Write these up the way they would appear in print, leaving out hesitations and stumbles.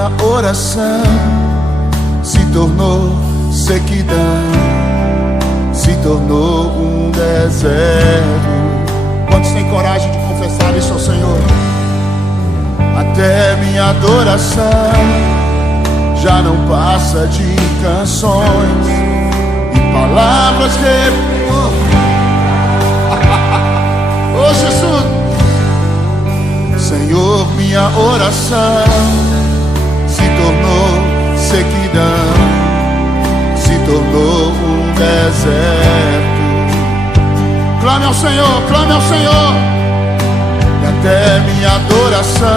minha oração se tornou sequidão, se tornou um deserto. Quantos têm coragem de confessar isso ao Senhor? Até minha adoração já não passa de canções e palavras que... Oh Jesus, Senhor, minha oração se tornou sequidão, se tornou um deserto. Clame ao Senhor, clame ao Senhor. E até minha adoração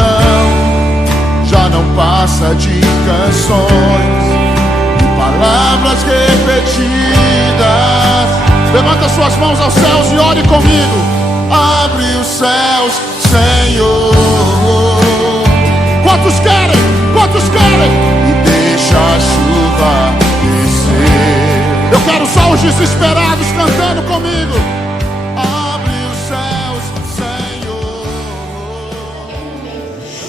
já não passa de canções e palavras repetidas. Levanta suas mãos aos céus e ore comigo. Abre os céus, Senhor. Quantos querem? Quantos querem? E deixa a chuva descer. Eu quero só os desesperados cantando comigo. Abre os céus, Senhor.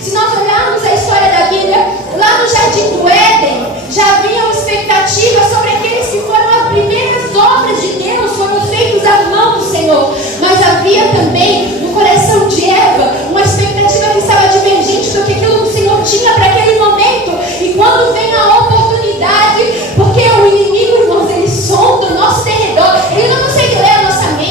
Se nós olharmos a história da Bíblia, lá no Jardim do Éden, já havia uma expectativa sobre aqueles que foram as primeiras obras de Deus, foram feitos à mão do Senhor. Mas havia também no coração de Eva uma expectativa que estava divergente do que aquilo que o Senhor tinha para aquele momento. E quando vem a oportunidade, porque o inimigo, irmãos, ele sonda o nosso derredor, ele não consegue ler a nossa mente.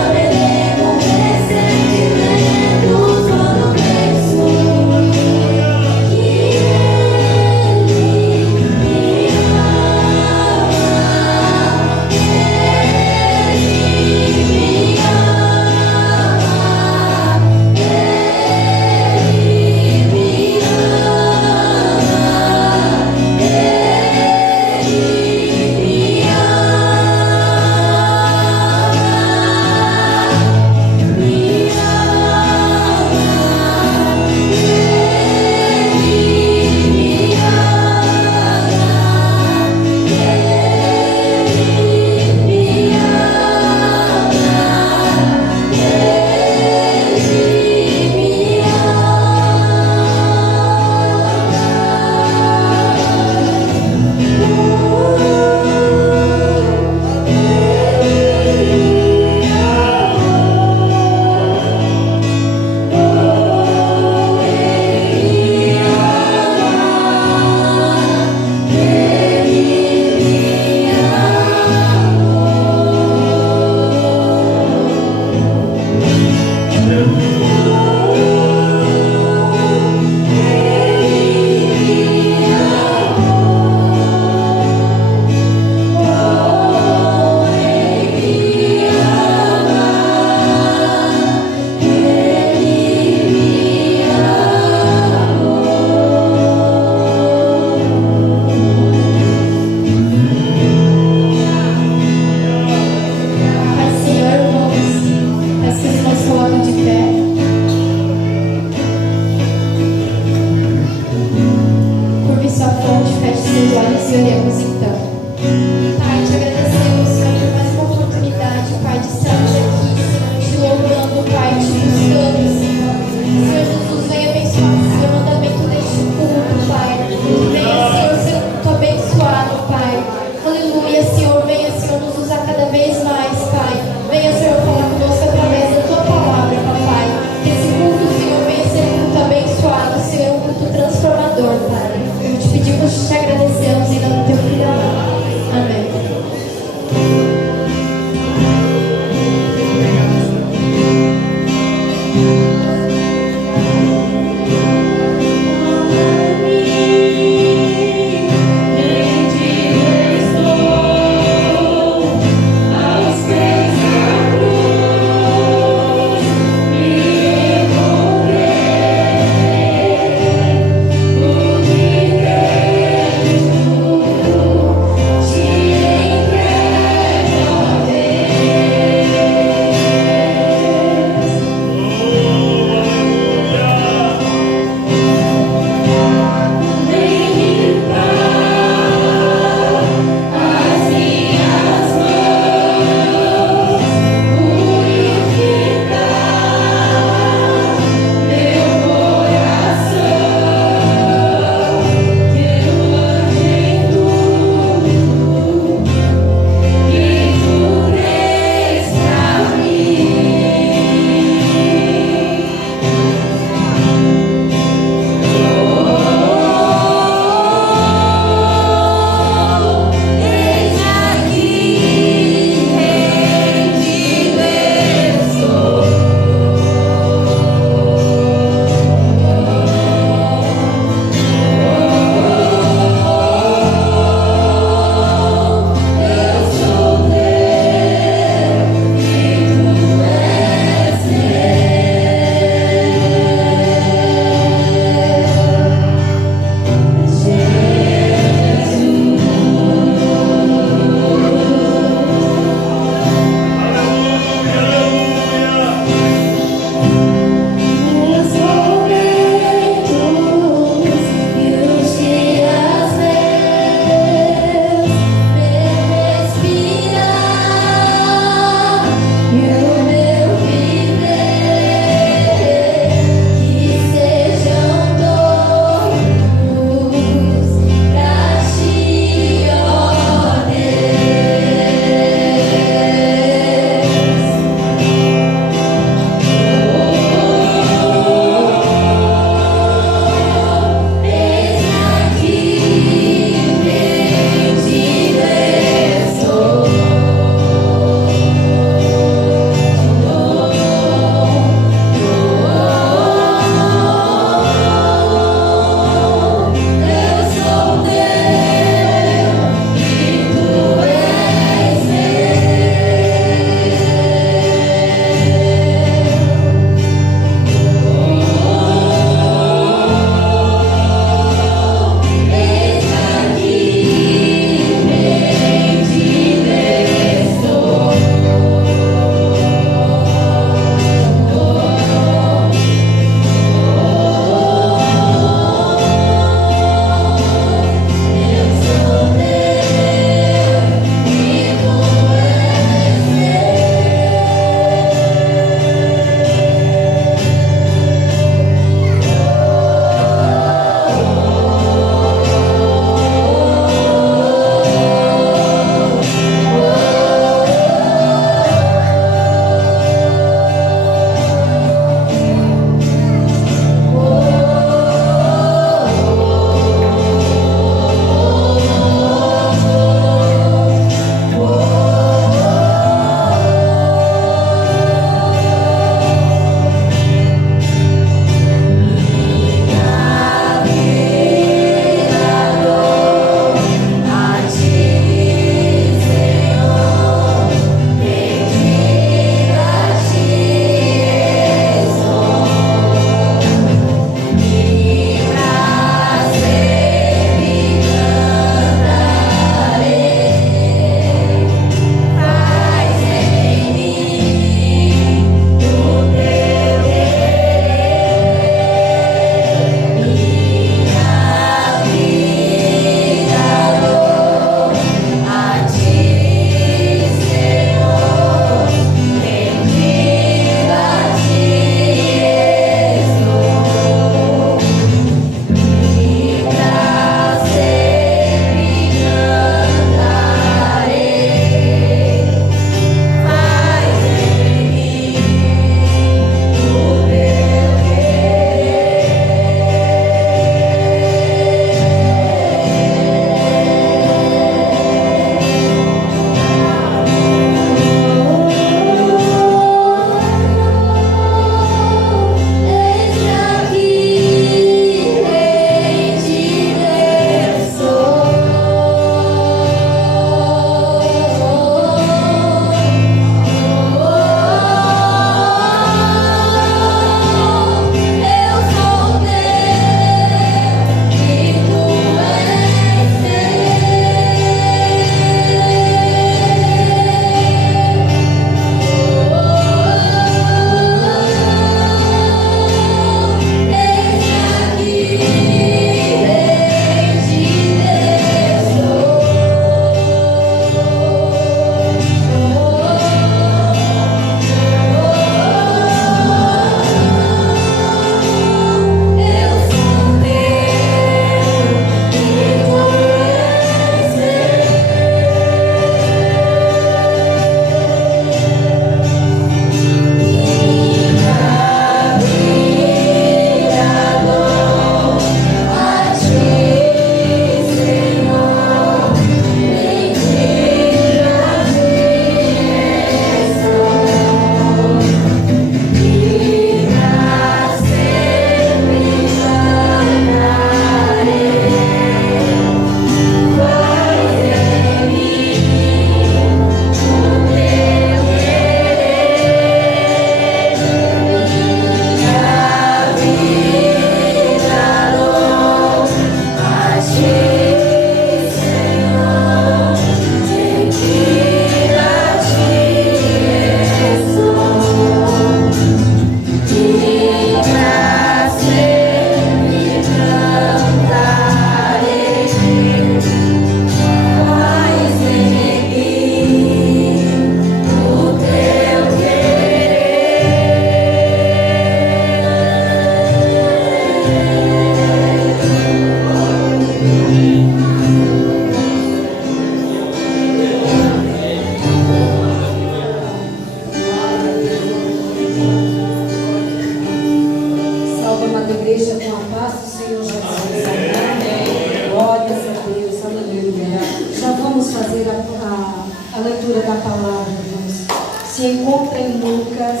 se encontra em Lucas,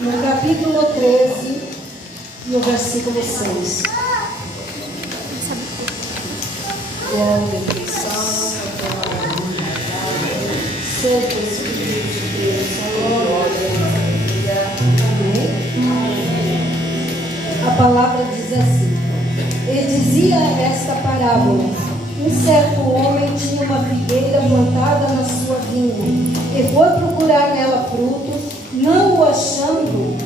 no capítulo 13, no versículo 6. Glória a Deus. Santo Espírito de Deus. Amém. A palavra diz assim: e dizia esta parábola: um certo homem tinha uma figueira plantada na sua vinha, e foi procurar nela frutos. Não o achando,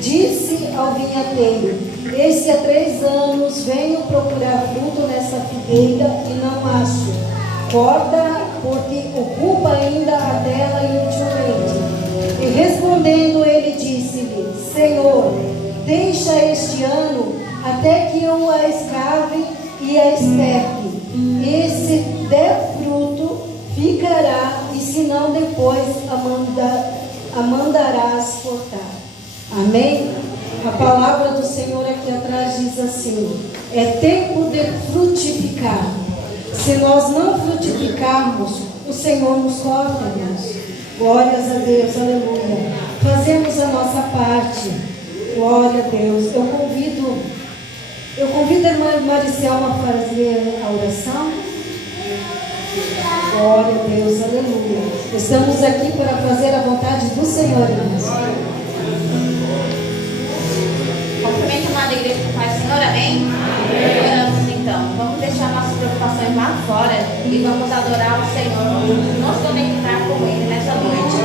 disse ao vinhateiro: eis que há 3 anos venho procurar fruto nessa figueira e não acho. Corta, porque ocupa ainda a terra inutilmente. E respondendo, ele disse-lhe: Senhor, deixa este ano até que eu a escave e a esterque. E se der fruto, ficará, e se não, depois a mandarás cortar. Amém? A palavra do Senhor aqui atrás diz assim: é tempo de frutificar. Se nós não frutificarmos, o Senhor nos corta, irmãos. Glórias a Deus, aleluia. Fazemos a nossa parte. Glória a Deus. Eu convido a irmã Maricial a fazer a oração. Glória a Deus, aleluia. Estamos aqui para fazer a vontade do Senhor, irmãos. Cumprimento a amada igreja com Pai, Senhor, amém? Oramos então. Vamos deixar nossas preocupações lá fora e vamos adorar o Senhor, nos conectar com Ele nessa noite.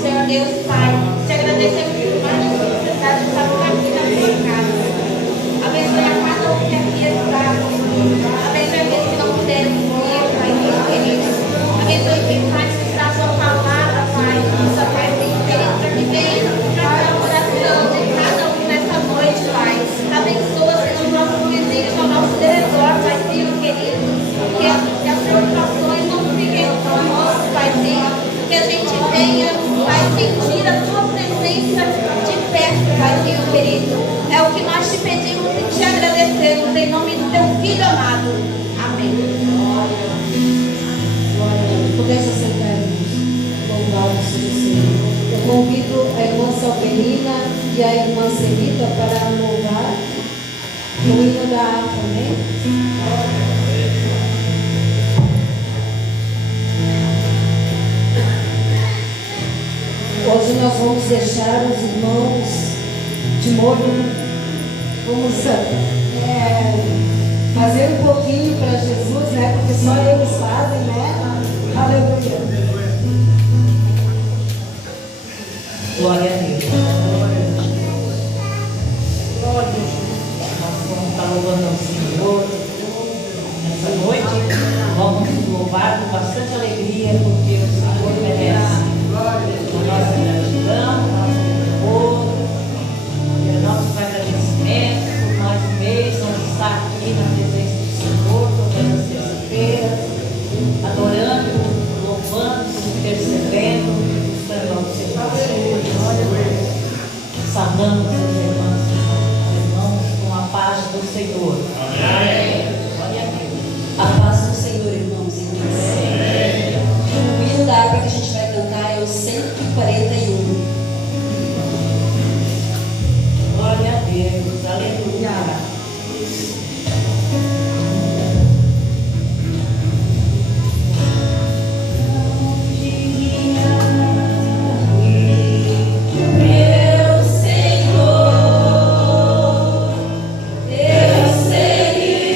Senhor Deus e Pai, te agradecemos por mais uma oportunidade de estar aqui na sua casa. Abençoe a cada um que aqui está. Abençoe aqueles que não puderam vir, Pai, Deus querido. Abençoe quem faz que está a sua palavra, Pai. Nossa Pai, Deus querido, para que venha para a oração de cada um nessa noite, Pai. Abençoa, Senhor, os nossos vizinhos ao nosso redor, Pai, Deus querido. Que as preocupações não fiquem conosco, Pai, Deus. Que a gente venha, Pai, sentir a tua presença de perto, Pai, Deus querido. É o que nós te pedimos e te agradecemos em nome do teu Filho amado. Amém. Glória a Deus. Pudesse sentar, irmãos. Louvado seja o Senhor. Eu convido a irmã Salverina e a irmã Celita para louvar o hino da harpa, amém? Hoje nós vamos deixar os irmãos de molho, vamos fazer um pouquinho para Jesus, né? Porque só eles fazem, né? Aleluia. Glória a Deus. Glória a Deus. Nós vamos estar louvando ao Senhor nessa noite. Vamos louvar com bastante alegria, porque o Senhor merece a nossa gratidão, nosso louvor, nossos agradecimentos por mais um mês. Vamos estar aqui na presença do Senhor todas as terças-feiras, adorando, louvando, intercedendo, buscando ao Senhor. Saudamos as irmãos com a paz do Senhor. Amém. Glória a Deus. A paz do Senhor, irmãos e irmãs. O hino da harpa que a gente vai cantar é o 141. Glória a Deus. Aleluia. Eu sei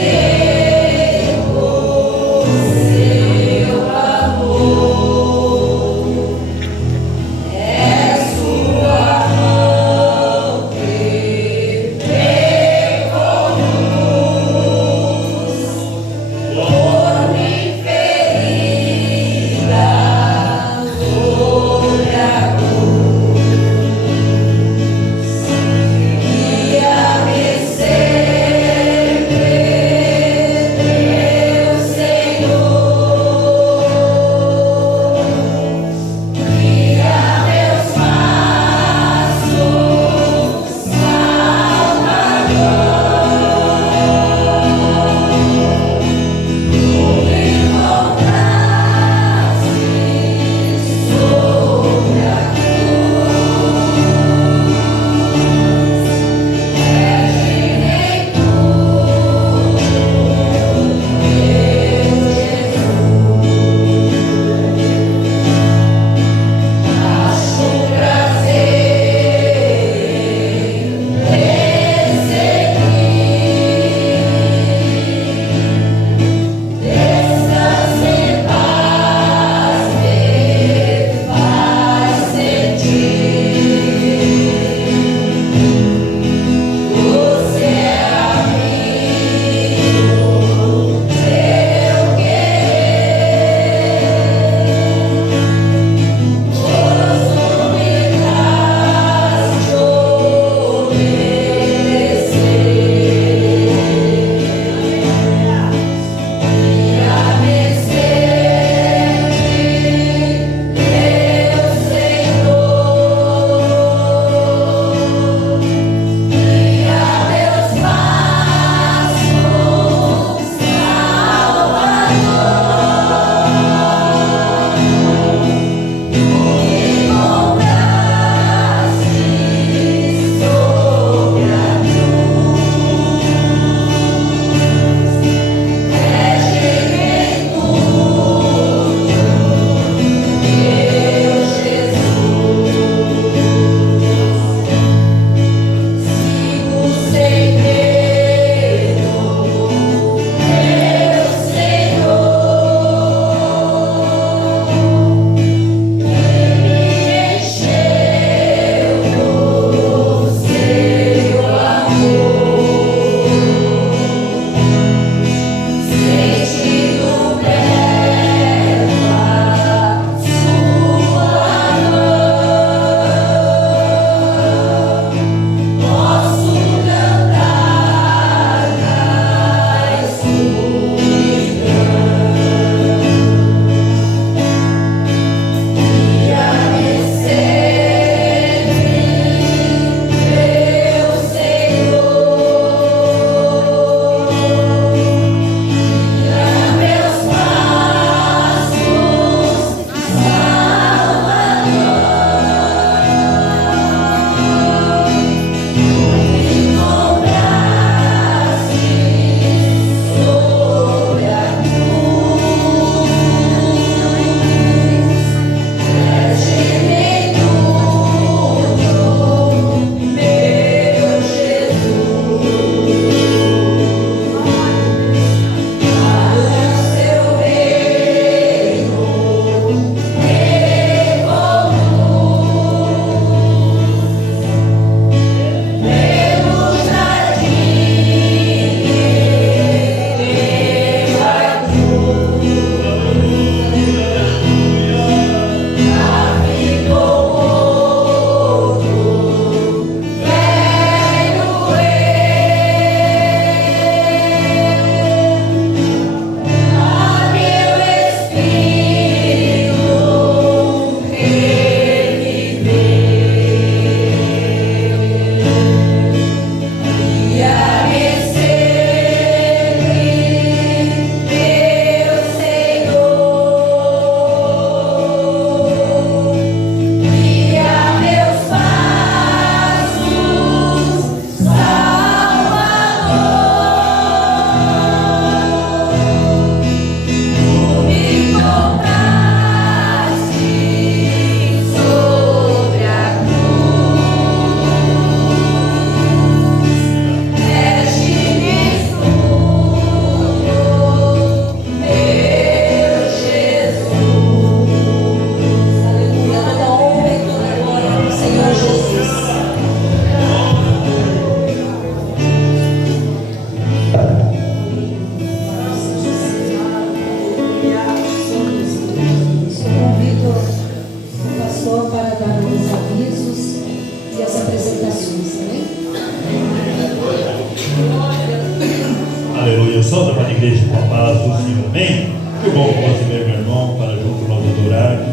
igreja com a paz do Senhor. Amém? Que bom que você veio, meu irmão, para junto nós adorarmos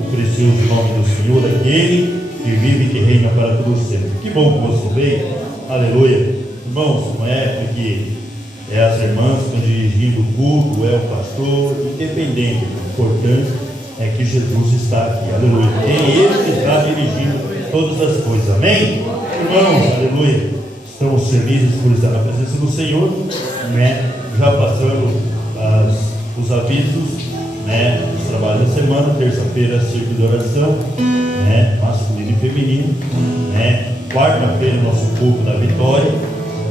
o precioso nome do Senhor, aquele que vive e que reina para todos sempre. Que bom que você veio. Aleluia. Irmãos, não é porque as irmãs estão dirigindo o culto, é o pastor, independente. O importante é que Jesus está aqui. Aleluia. É Ele que está dirigindo todas as coisas. Amém? Irmãos, aleluia. Estamos felizes por estar na presença do Senhor, né? Já passando os avisos, né? Os trabalhos da semana. Terça-feira, círculo de oração, né? Masculino e feminino, né? Quarta-feira, nosso culto da vitória.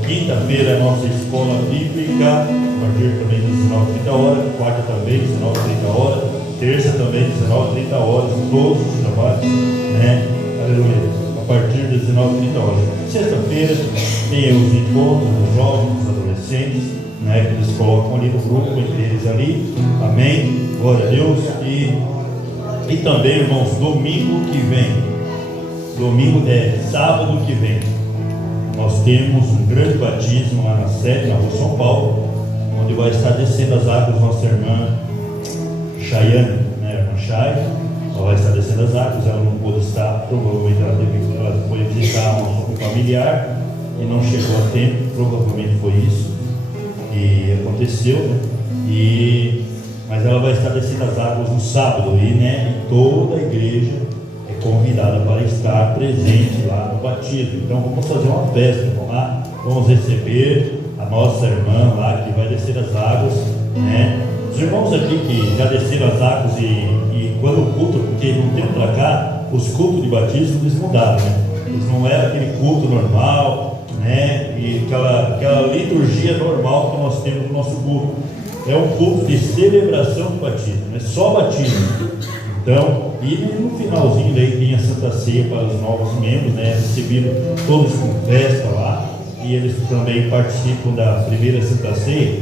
Quinta-feira, nossa escola bíblica, a partir também das 19h30. Quarta também, 19h30. Terça também, 19h30. Todos os trabalhos, né? Aleluia. A partir das 19h30. Sexta-feira tem os encontros dos jovens, dos adolescentes, né, que eles colocam ali no grupo, entre eles ali. Amém? Glória a Deus. E também, irmãos, domingo que vem, sábado que vem, nós temos um grande batismo lá na sede, na rua São Paulo, onde vai estar descendo as águas nossa irmã Chayane, né, irmã Chay. Ela vai estar descendo as águas, ela não pôde estar, provavelmente ela foi visitar um familiar e não chegou a tempo, provavelmente foi isso que aconteceu, né? Mas ela vai estar descendo as águas no sábado, né? E toda a igreja é convidada para estar presente lá no batismo. Então vamos fazer uma festa, vamos lá, vamos receber a nossa irmã lá que vai descer as águas, né? Os irmãos aqui que já desceram as águas e quando o culto, porque de um tempo para cá, os cultos de batismo eles mudaram, né? Eles não eram aquele culto normal, né? E aquela liturgia normal que nós temos no nosso culto. É um culto de celebração do batismo, é só batismo. Então, e no finalzinho daí tem a Santa Ceia para os novos membros, né? Recebido todos com festa lá, e eles também participam da primeira Santa Ceia.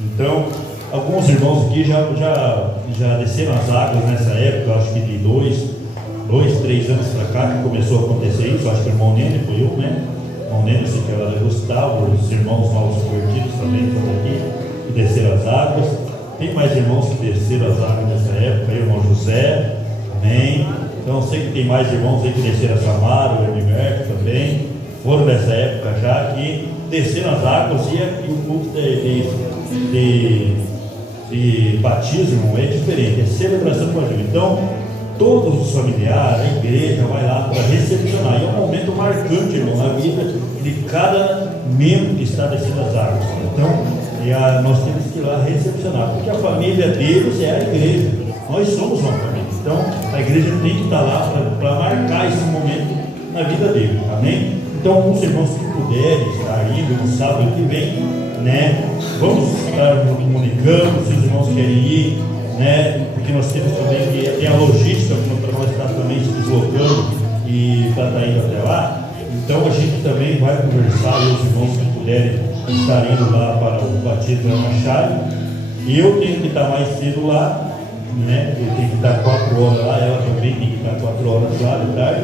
Então, alguns irmãos aqui já desceram as águas nessa época, acho que de 3 anos para cá que começou a acontecer isso. Acho que o irmão Nene foi eu, né? O irmão Nene, sei que ela é Gustavo, os irmãos novos convertidos também estão aqui, que desceram as águas. Tem mais irmãos que desceram as águas nessa época, aí, o irmão José, amém. Então sei que tem mais irmãos aí que desceram a Samara, o Hermiberto também, foram nessa época já, que desceram as águas e o culto de batismo é diferente, é celebração do batismo. Então, todos os familiares, a igreja vai lá para recepcionar. E é um momento marcante, irmão, na vida de cada membro que está descendo as águas. Então, nós temos que ir lá recepcionar, porque a família deles é a igreja. Nós somos uma família. Então, a igreja tem que estar lá para marcar esse momento na vida dele. Amém? Então, alguns irmãos que puderem estar indo no sábado que vem, né? Vamos estar comunicando se os irmãos querem ir, né? Porque nós temos também que tem a logística para nós estar também se deslocando e para estar indo até lá. Então a gente também vai conversar, e os irmãos que puderem estar indo lá para o batismo da Machado. E eu tenho que estar mais cedo lá, né? Eu tenho que estar 4 horas lá, ela também tem que estar 4 horas lá de tarde,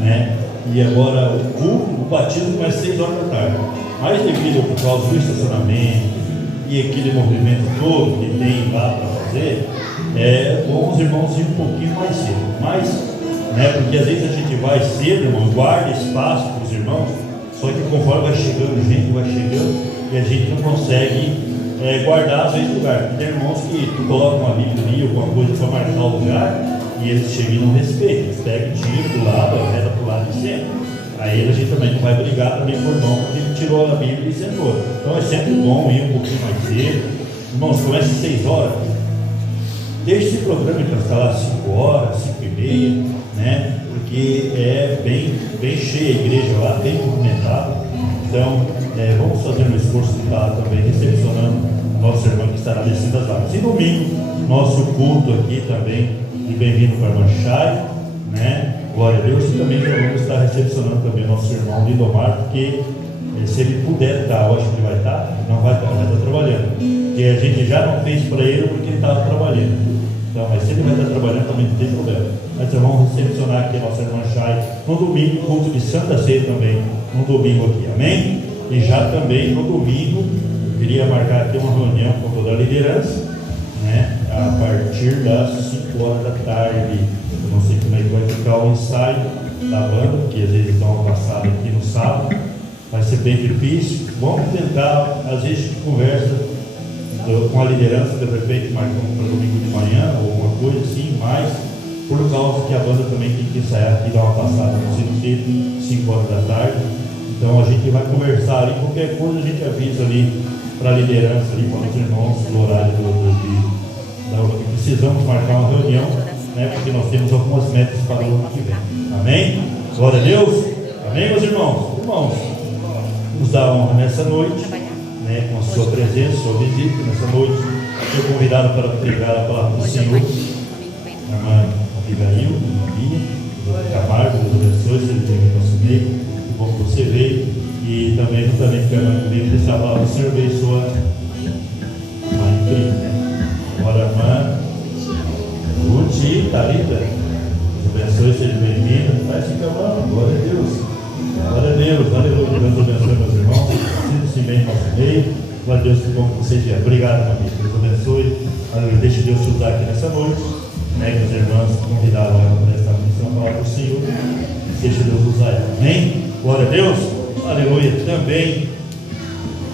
né? E agora o batismo vai 6 horas da tarde. Mas devido por causa do estacionamento e aquele movimento todo que tem lá para fazer, é bom os irmãos ir um pouquinho mais cedo. Mas, né, porque às vezes a gente vai cedo, irmão, guarda espaço para os irmãos, só que conforme vai chegando gente, vai chegando, e a gente não consegue guardar às vezes lugar. Tem irmãos que tu coloca uma Bíblia ali, alguma coisa para marcar o lugar, e eles chegam e não respeitam, eles pegam, tiram do lado, reta para o lado e sentam. Aí a gente também não vai brigar também por irmão, porque ele tirou a Bíblia e sentou. Então é sempre bom ir um pouquinho mais cedo. Irmãos, começa às 6 horas. Deixe esse programa para estar lá às 5 horas, 5h30, né? Porque é bem cheia a igreja lá, bem movimentada. Então, vamos fazer um esforço de estar também recepcionando a nossa irmã que estará descendo as águas. E domingo, nosso culto aqui também, de bem-vindo para Manchai, né? Glória a Deus. E também já vamos estar recepcionando também nosso irmão Lindomar, porque se ele puder estar, eu acho que ele vai estar, não vai estar, vai estar trabalhando. Porque a gente já não fez para ele porque ele estava trabalhando. Então, mas se ele vai estar trabalhando também não tem problema. Mas vamos recepcionar aqui a nossa irmã Chay no domingo, culto de Santa Ceia também, no domingo aqui, amém? E já também no domingo queria marcar aqui uma reunião com toda a liderança, né, a partir das 5 horas da tarde. Eu não sei como é que vai ficar o ensaio da banda, porque às vezes dá uma passada aqui no sábado, vai ser bem difícil. Vamos tentar, às vezes a gente conversa com a liderança do prefeito, marcamos para domingo de manhã ou alguma coisa assim, mas por causa que a banda também tem que ensaiar aqui, dar uma passada no sentido 5 horas da tarde. Então a gente vai conversar ali, qualquer coisa a gente avisa ali para a liderança, ali para os irmãos, no horário que precisamos marcar uma reunião, né, porque nós temos algumas metas para o ano que vem. Amém? Glória a Deus. Amém, meus irmãos? Irmãos, nos dá honra nessa noite, né, com a sua presença, sua visita nessa noite. Fui convidado para pregar a palavra do Senhor. A irmã Abigail, a Bia, o Camargo, Deus abençoe, seja bem-vindo ao nosso meio. Que bom que você veio. E também, juntamente com a irmã comigo, deixar a palavra do Senhor, abençoa mãe prima. Agora, a irmã Ruth e Thalita, Deus abençoe, seja bem-vinda. Vai se calmando, glória a Deus. Glória a Deus, aleluia. Deus abençoe, meus irmãos. Sinta-se bem no nosso meio. Glória a Deus, que bom que você vier. Obrigado, meu amigo. Deus abençoe. Aleluia. Deixa Deus te usar aqui nessa noite. Né, que os irmãos convidaram ela para esta missão, a palavra do Senhor. Deixa Deus usar ela. Amém? Glória a Deus. Aleluia. Também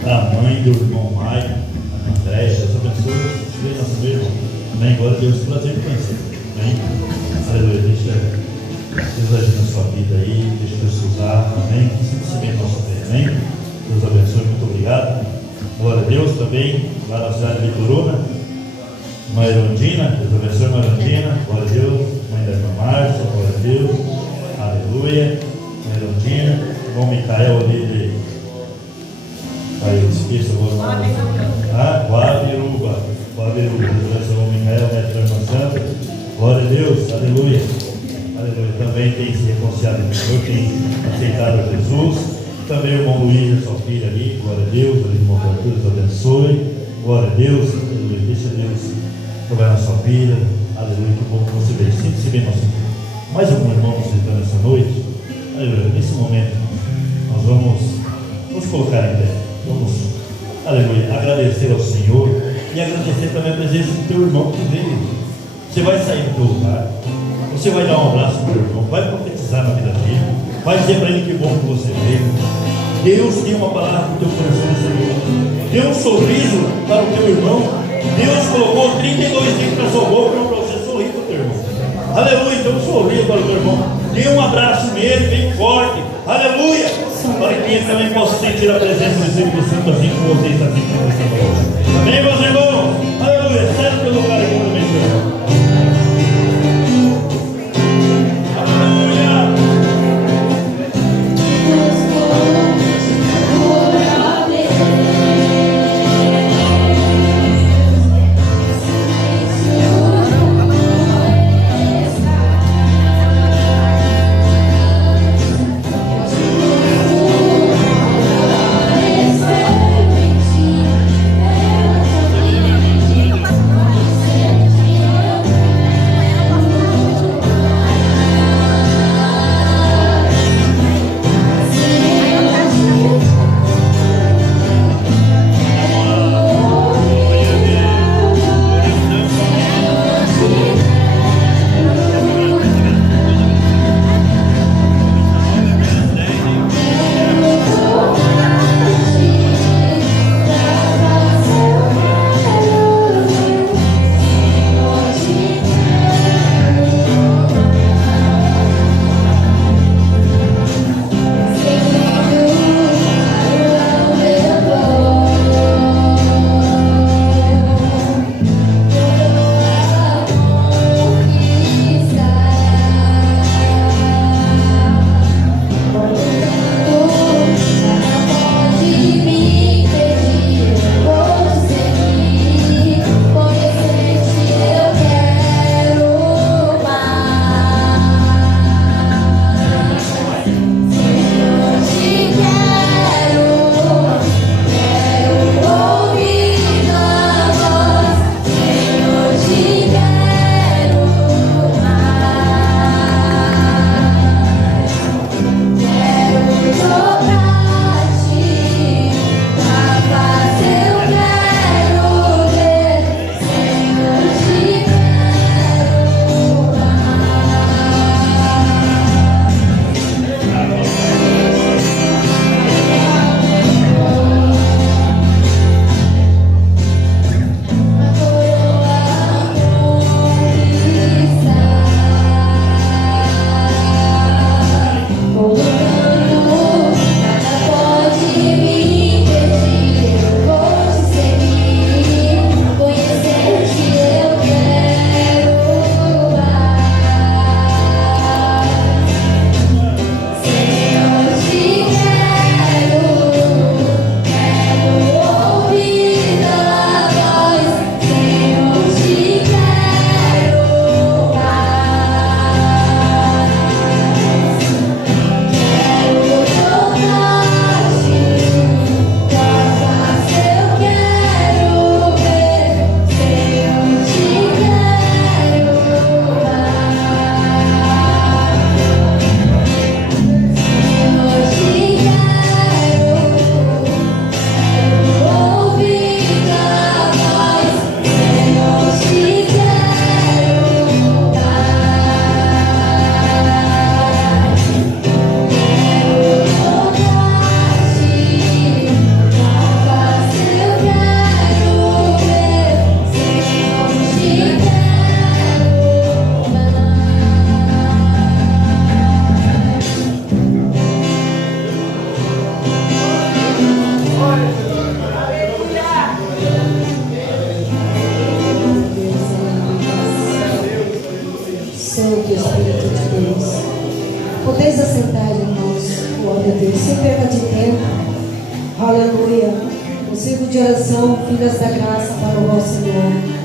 a mãe do irmão Maio, a Andréia. Deus abençoe. Vem nosso meu irmão. Amém? Glória a Deus. Prazer em conhecer. Amém? Aleluia. Deixa Deus agir na sua vida aí. Deixa Deus te usar. Amém? Sinta-se bem no nosso bem. Amém? Deus abençoe. Muito obrigado. Glória a Deus também. Lá na cidade de Vitoruna. Mãe Erondina, Deus abençoe, Mãe Erondina, glória a Deus. Mãe da irmã Márcia, glória a Deus, aleluia. Mãe Erondina, irmão Micael ali de. Aí eu esqueço agora o nome. Guabiruba, Deus abençoe, irmão Micael, neto da irmã Santa, glória a Deus, aleluia. Aleluia. Também tem se reconciliado com o Senhor, tem aceitado a Jesus. Também o irmão Luiz, sua filha ali, glória a Deus, ali, irmão Arthur, Deus abençoe, glória a Deus, aleluia. Deixa Deus trabalhar na sua vida, aleluia, que bom que você veio. Sinta-se bem, nosso filho. Mais algum irmão visitando nessa noite? Aleluia, nesse momento, nós vamos colocar em pé, vamos, aleluia, agradecer ao Senhor e agradecer também a presença do teu irmão que veio. Você vai sair do teu lugar, você vai dar um abraço para o teu irmão, vai profetizar na vida dele, vai dizer para ele que bom que você veio. Deus tem uma palavra no teu coração, Senhor. Dê um sorriso para o teu irmão. Deus colocou 32 dentes na sua boca para você sorrir para o teu irmão. Aleluia, então sorria para o teu irmão. Dê um abraço nele, bem forte. Aleluia, para que ele também possa sentir a presença do Espírito Santo assim como você está sentindo essa palavra. Amém, meus irmãos? Aleluia, sai do teu lugar aqui também, teu irmão. Espírito de Deus. Podeis assentar, irmãos. Glória a Deus. Sem perda de tempo. Aleluia. O ciclo de oração, filhas da graça para o nosso Senhor.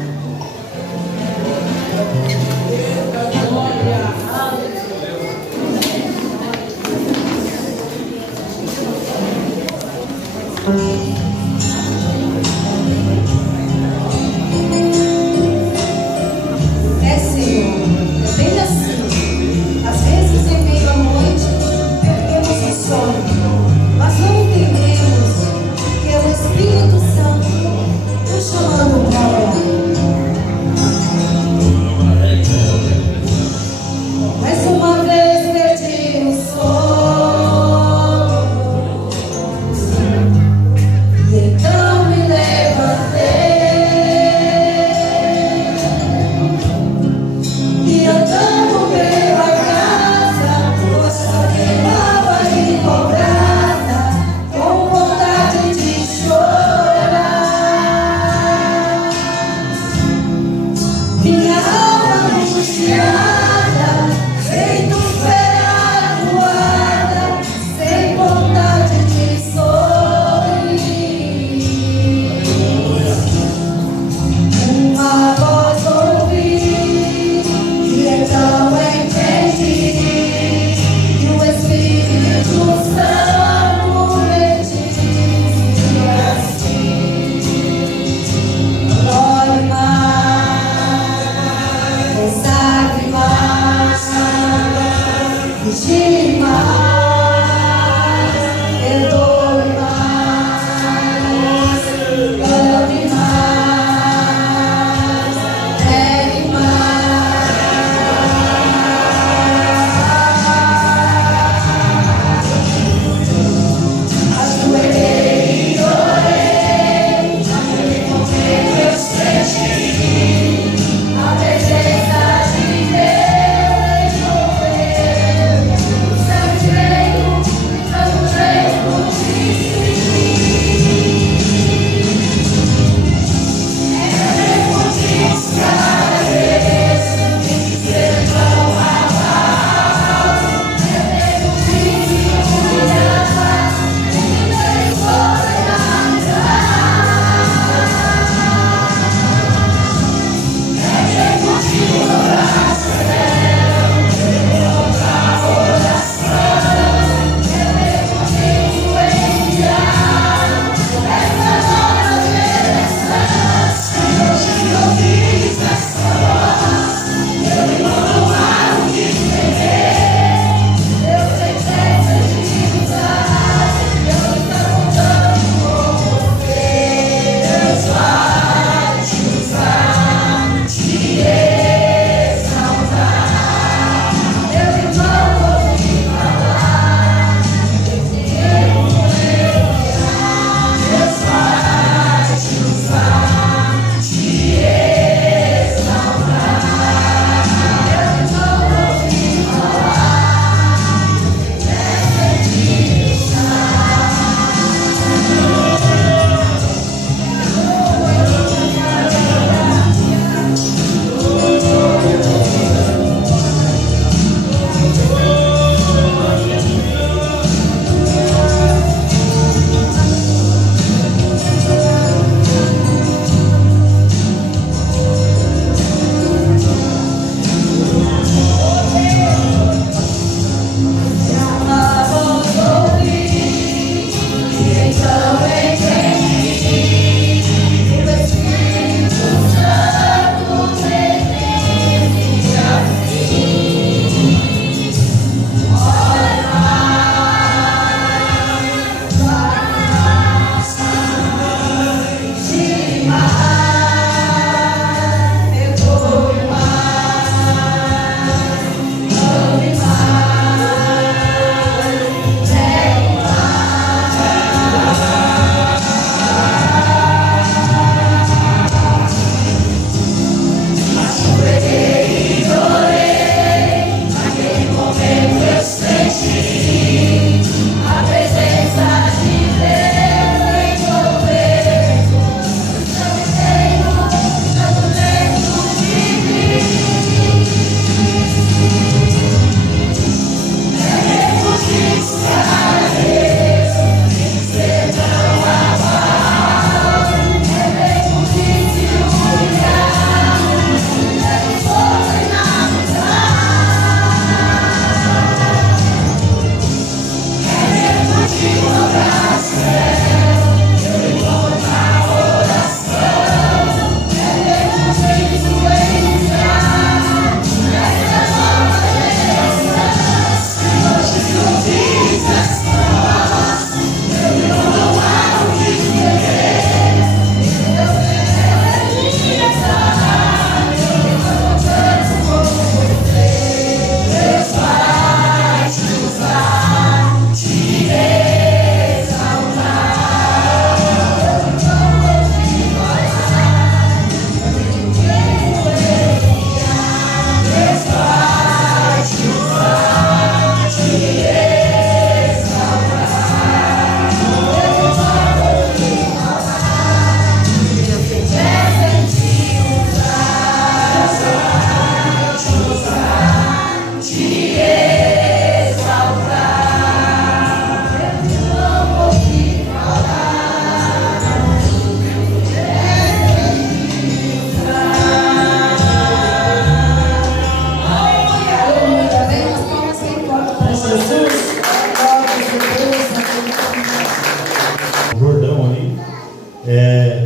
É, Senhor, é bem assim. Às vezes, em meio à noite, perdemos o sono, mas não entendemos que é o Espírito Santo nos chamando para orar. Mais uma vez perdi o sono.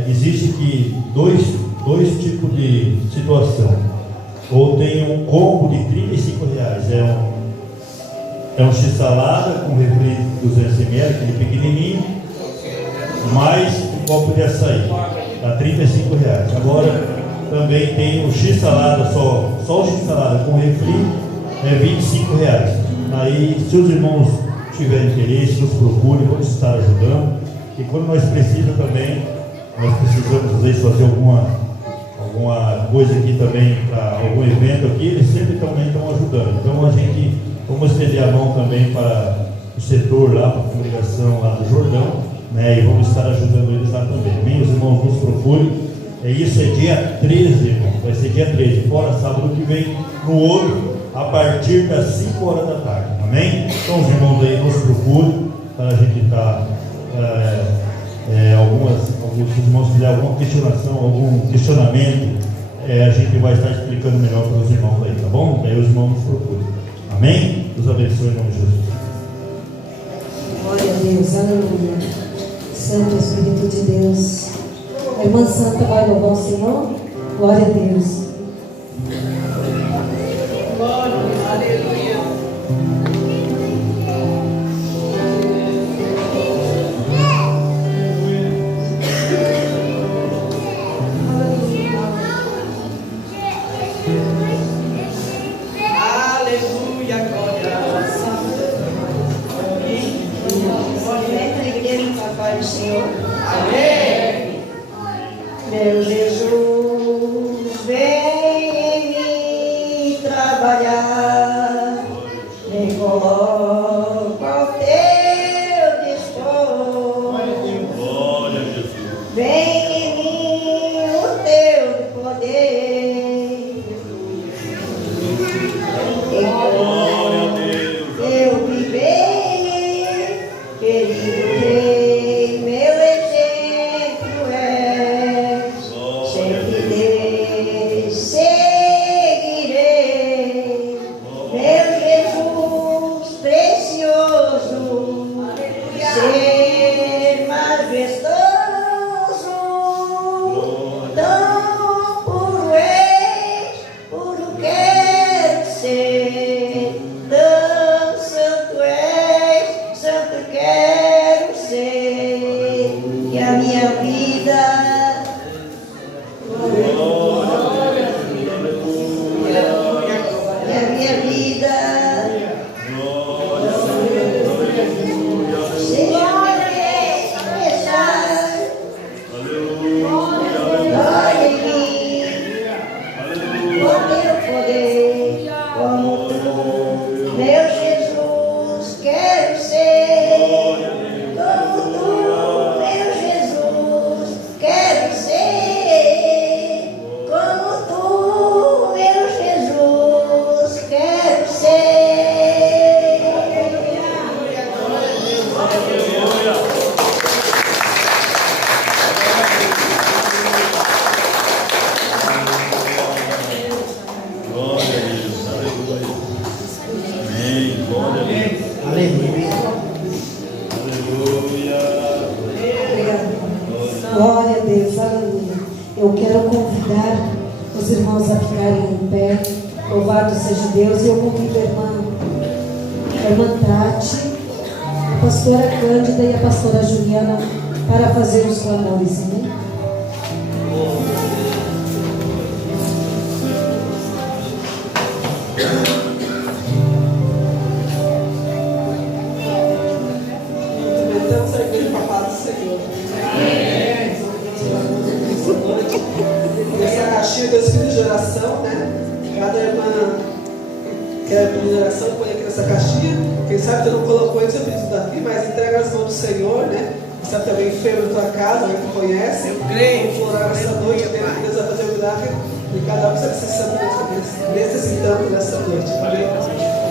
existe aqui dois tipos de situação. Ou tem um combo de R$35, é um x-salada com refri 200 ml, aquele pequenininho, mais um copo de açaí, tá R$35. Agora também tem o x-salada, só o x-salada com refri, é R$25. Aí, se os irmãos tiverem interesse, nos procurem, vamos estar ajudando. E quando nós precisamos também, nós precisamos às vezes fazer alguma coisa aqui também, para algum evento aqui, eles sempre também estão ajudando. Então a gente, vamos estender a mão também para o setor lá, para a congregação lá do Jordão, né, e vamos estar ajudando eles lá também. Amém? Os irmãos nos procurem. Isso é dia 13, irmão. Vai ser dia 13, fora sábado que vem, no outro, a partir das 5 horas da tarde. Amém? Então os irmãos aí nos procurem para a gente estar. Se os irmãos fizerem alguma questionação, algum questionamento, a gente vai estar explicando melhor para os irmãos aí, tá bom? Daí os irmãos nos procuram. Amém? Deus abençoe em nome de Jesus. Glória a Deus, aleluia. Santo Espírito de Deus. A irmã Santa vai louvar o Senhor? Glória a Deus. Glória, aleluia. Senhor. Amém. Meu Jesus, vem em mim trabalhar, me coloco ao teu dispor. Glória a Jesus. Vem em mim o teu poder. Glória a Deus. Eu viver, querido. Glória a Deus, aleluia. Eu quero convidar os irmãos a ficarem em pé. Louvado seja Deus. E eu convido a irmã Tati, a pastora Cândida e a pastora Juliana para fazer os clamores, amém? Estamos servindo para a paz do Senhor. Essa caixinha dos filhos de oração, né? Cada irmã quer pedir oração, põe aqui nessa caixinha. Quem sabe tu não colocou esse pedido aqui, mas entrega as mãos do Senhor, né? Quem sabe também enfermo na tua casa, alguém que conhece. Eu creio. Vamos orar essa noite, Deus vai fazer o milagre. E cada um está necessitando nessa noite. Amém?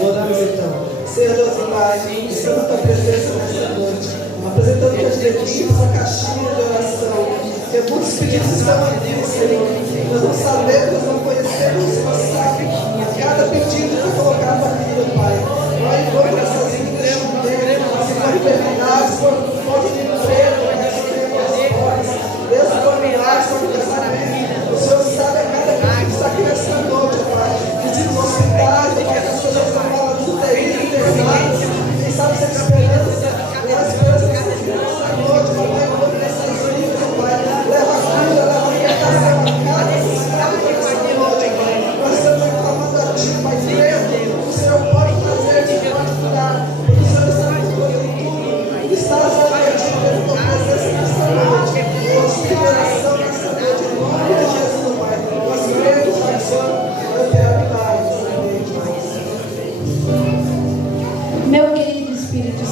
Oramos então. Senhor Deus e Pai, estamos na tua presença nessa noite, apresentando diante de ti essa caixinha de oração. Que muitos pedidos estão aqui, Senhor. Nós não sabemos, nós não conhecemos, nós sabemos cada pedido que foi colocado aqui, meu Pai. Nós encontramos essas vidas, por enfermidades, por falta de emprego, recebemos as portas.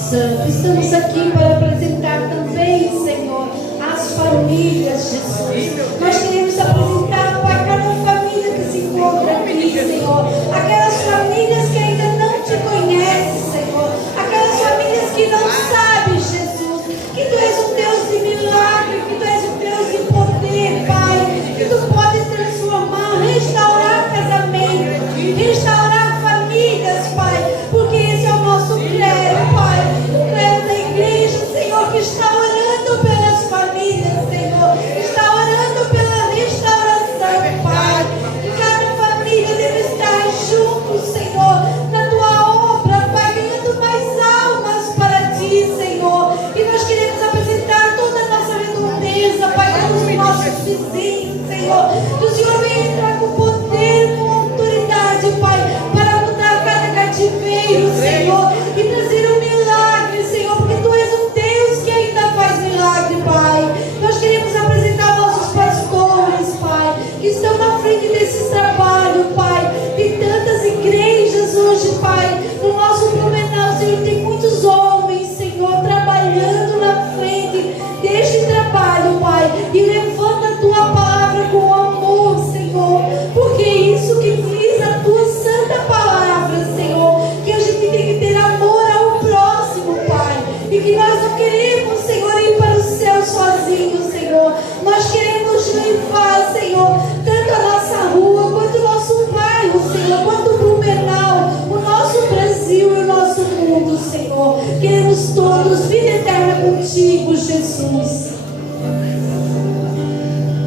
Santo. Estamos aqui para apresentar também, Senhor, as famílias, Jesus. Nós queremos apresentar para cada família que se encontra aqui, Senhor. Aquelas famílias que ainda não te conhecem, Senhor. Aquelas famílias que não sabem, Jesus, que Tu és um Deus de milagre, que Tu és um Deus de poder, Pai. Que Tu podes transformar, restaurar casamento, restaurar famílias, Pai. Porque esse é o nosso clero, Pai. O clero da igreja, Senhor, que está orando pelas famílias, Senhor. Está orando pela restauração, Pai. Que cada família deve estar junto, Senhor, na Tua obra, Pai, ganhando mais almas para Ti, Senhor. E nós queremos apresentar toda a nossa redondeza, Pai, dos nossos vizinhos, Senhor. Que o Senhor venha entrar com poder, com autoridade, Pai, para mudar cada cativeiro, Senhor, e trazer um milagre, Senhor, porque Tu és um Deus que ainda faz milagre, Pai. Nós queremos apresentar nossos pastores, Pai, que estão na frente desses trabalhos, Pai. Tem tantas igrejas hoje, Pai, no nosso Blumenau, Senhor, tem muitos homens, Senhor, trabalhando na frente deste trabalho, Pai, e levando a Tua palavra com amor, Senhor, porque é isso que diz a Tua santa palavra, Senhor, que a gente tem que ter amor ao próximo, Pai, e que nós não queremos, Senhor, ir para o céu sozinhos, Senhor. Nós queremos levar, Senhor, tanto a nossa rua, quanto o nosso bairro, Senhor, quanto o Blumenau, o nosso Brasil e o nosso mundo, Senhor. Queremos todos vida eterna contigo, Jesus.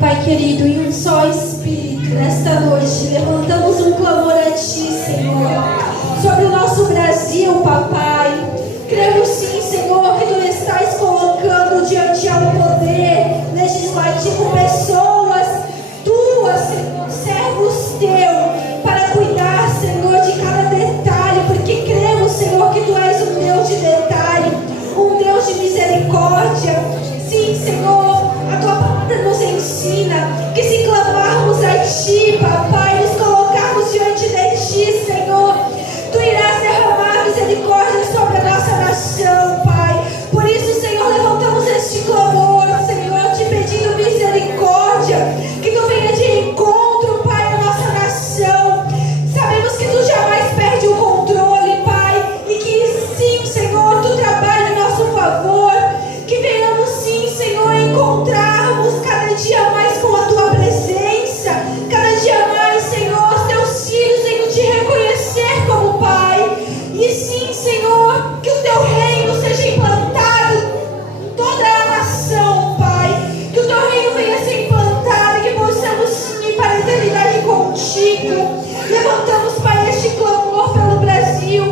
Pai querido, em um só Espírito, nesta noite, levantamos um clamor a Ti, Senhor, sobre o nosso Brasil, Papai. Cremos sim, Senhor, que Tu estás colocando diante ao poder legislativo pessoas Tuas, Senhor, servos Teus, para cuidar, Senhor, de cada detalhe, porque cremos, Senhor, que Tu és um Deus de detalhe, um Deus de misericórdia. Sim, Senhor, a Tua palavra nos ensina que se clamarmos a Ti, Papai, nos colocarmos diante de Ti, Senhor, Tu irás derramar misericórdia sobre a nossa nação, Pai. Por isso, Senhor, levantamos este clamor, Senhor, te pedindo misericórdia, que Tu venha de encontro, Pai, à nossa nação. Sabemos que Tu jamais perde o controle, Pai, e que sim, Senhor, Tu trabalha a nosso favor, que venhamos sim, Senhor, encontrarmos cada dia mais com a Tua presença, cada dia mais, Senhor, os Teus filhos venham te reconhecer como Pai, e sim, Senhor, que o Teu reino seja implantado em toda a nação, Pai, que o Teu reino venha ser implantado e que possamos sim ir para a eternidade contigo. Levantamos, Pai, este clamor pelo Brasil,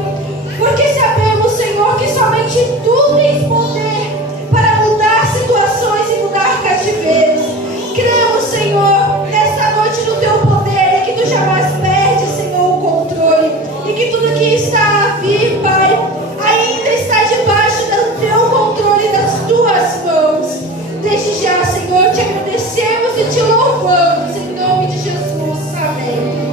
porque sabemos, Senhor, que somente Tu tens poder para mudar situações e mudar cativeiros. Cremos, Senhor, nesta noite no Teu poder, e que Tu jamais perdes, Senhor, o controle, e que tudo que está a vir, Pai, ainda está debaixo do Teu controle, das Tuas mãos. Desde já, Senhor, te agradecemos e te louvamos, em nome de Jesus. Amém.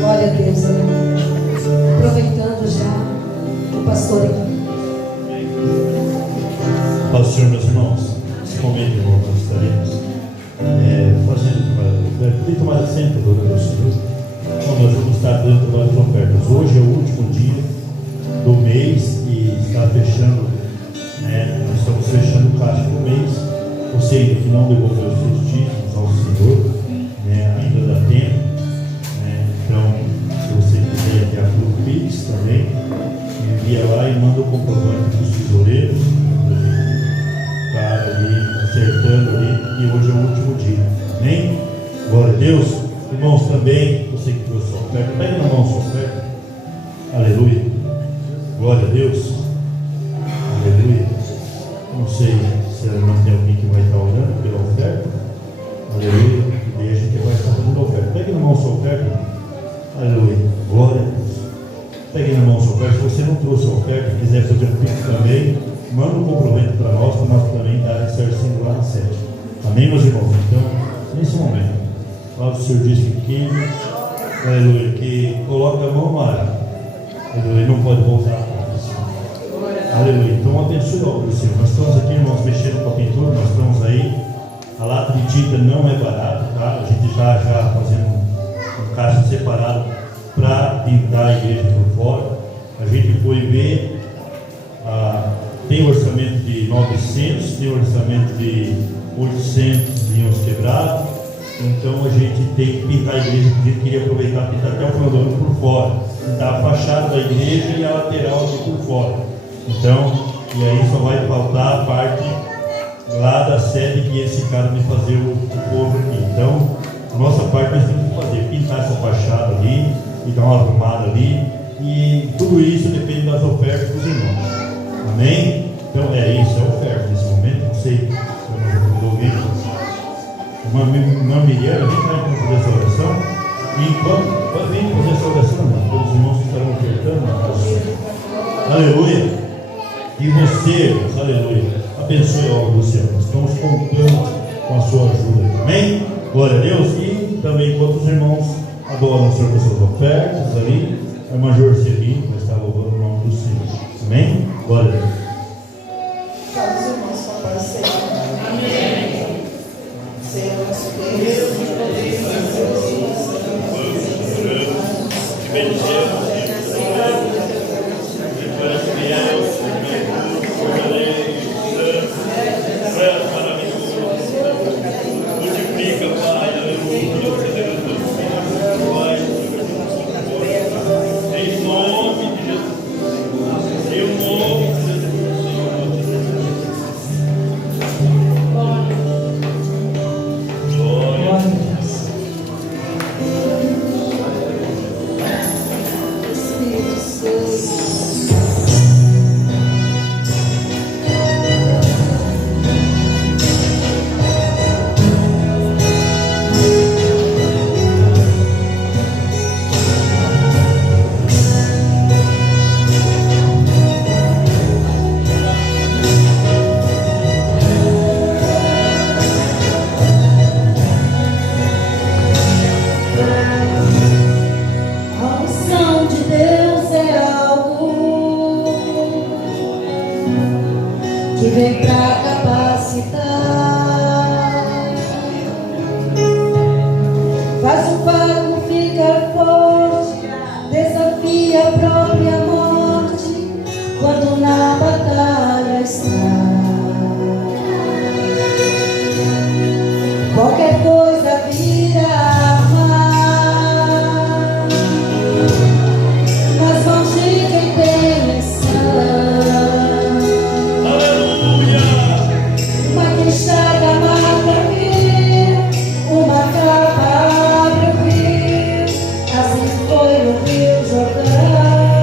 Glória a Deus, amém. Aproveitando já o pastor aqui. Paz do Senhor, meus irmãos. Nesse momento, irmão, nós estaremos fazendo, tem tomado sempre a glória do Senhor. Então, nós vamos estar dando trabalho de ofertas. Hoje é o último dia do mês e está fechando, nós estamos fechando o caixa do mês. Você ainda que não devolveu os seus dízimos ao Senhor, ainda dá tempo. Então, se você quiser enviar pelo Pix também, envia lá e manda o comprovante dos tesoureiros. Está ali acertando ali, e hoje é o último dia. Amém? Glória a Deus. Irmãos, também, você que trouxe sua oferta, pega na mão sua oferta. Aleluia. Glória a Deus. Aleluia. Não sei se não tem alguém que vai estar orando pela oferta. Aleluia. E daí a gente vai estar fazendo a oferta. Pegue na mão sua oferta. Aleluia. Glória a Deus. Pegue na mão sua oferta. Se você não trouxe a oferta e quiser fazer um pix também, manda um comprovante para nós também estar exercendo lá na sede. Amém, meus irmãos? Então, nesse momento. A palavra do Senhor diz que, aleluia, que coloca a mão no ar, aleluia, não pode voltar atrás. Aleluia. Então abençoe a obra do Senhor. Nós estamos aqui, irmãos, mexendo com a pintura, nós estamos aí. A lata de tinta não é barata, tá? A gente está já fazendo um caixa separado para pintar a igreja por fora. A gente foi ver, tem orçamento de 900, tem orçamento de 800 linhos quebrados. Então a gente tem que pintar a igreja, porque a gente queria aproveitar e pintar até o final do ano por fora. Pintar a fachada da igreja e a lateral aqui por fora. Então, e aí só vai faltar a parte lá da sede que esse cara vai fazer o povo aqui. Então, a nossa parte nós temos que fazer, pintar essa fachada ali e dar uma arrumada ali. E tudo isso depende das ofertas dos irmãos. Amém? Então é isso, é oferta nesse momento. Não sei se eu não estou ouvindo. Irmã Miriam, vem cá então fazer essa oração. E enquanto vem fazer essa oração, todos os irmãos que estarão ofertando na casa. Aleluia. E você, aleluia, abençoe a obra do Senhor. Nós estamos contando com a sua ajuda. Amém? Glória a Deus. E também enquanto os irmãos adoram o Senhor com suas ofertas ali, a irmã Jorcelina vai estar louvando o nome do Senhor. Amém? Glória a Deus. Sabe os irmãos com a paz do Senhor. Amém. Senhor, nosso Deus, que vem pra capacitar, faz o pago ficar forte, desafia a própria morte quando na batalha está. Qualquer coisa vira arma nas mãos de quem tem missão. Enxerga a mata vir, uma capa abre o rio, assim foi no Rio Jordão.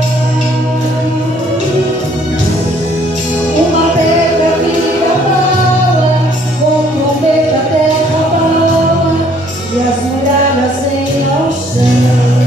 Uma pedra vira bala, como um medo a terra bala, e as muralhas vêm ao chão.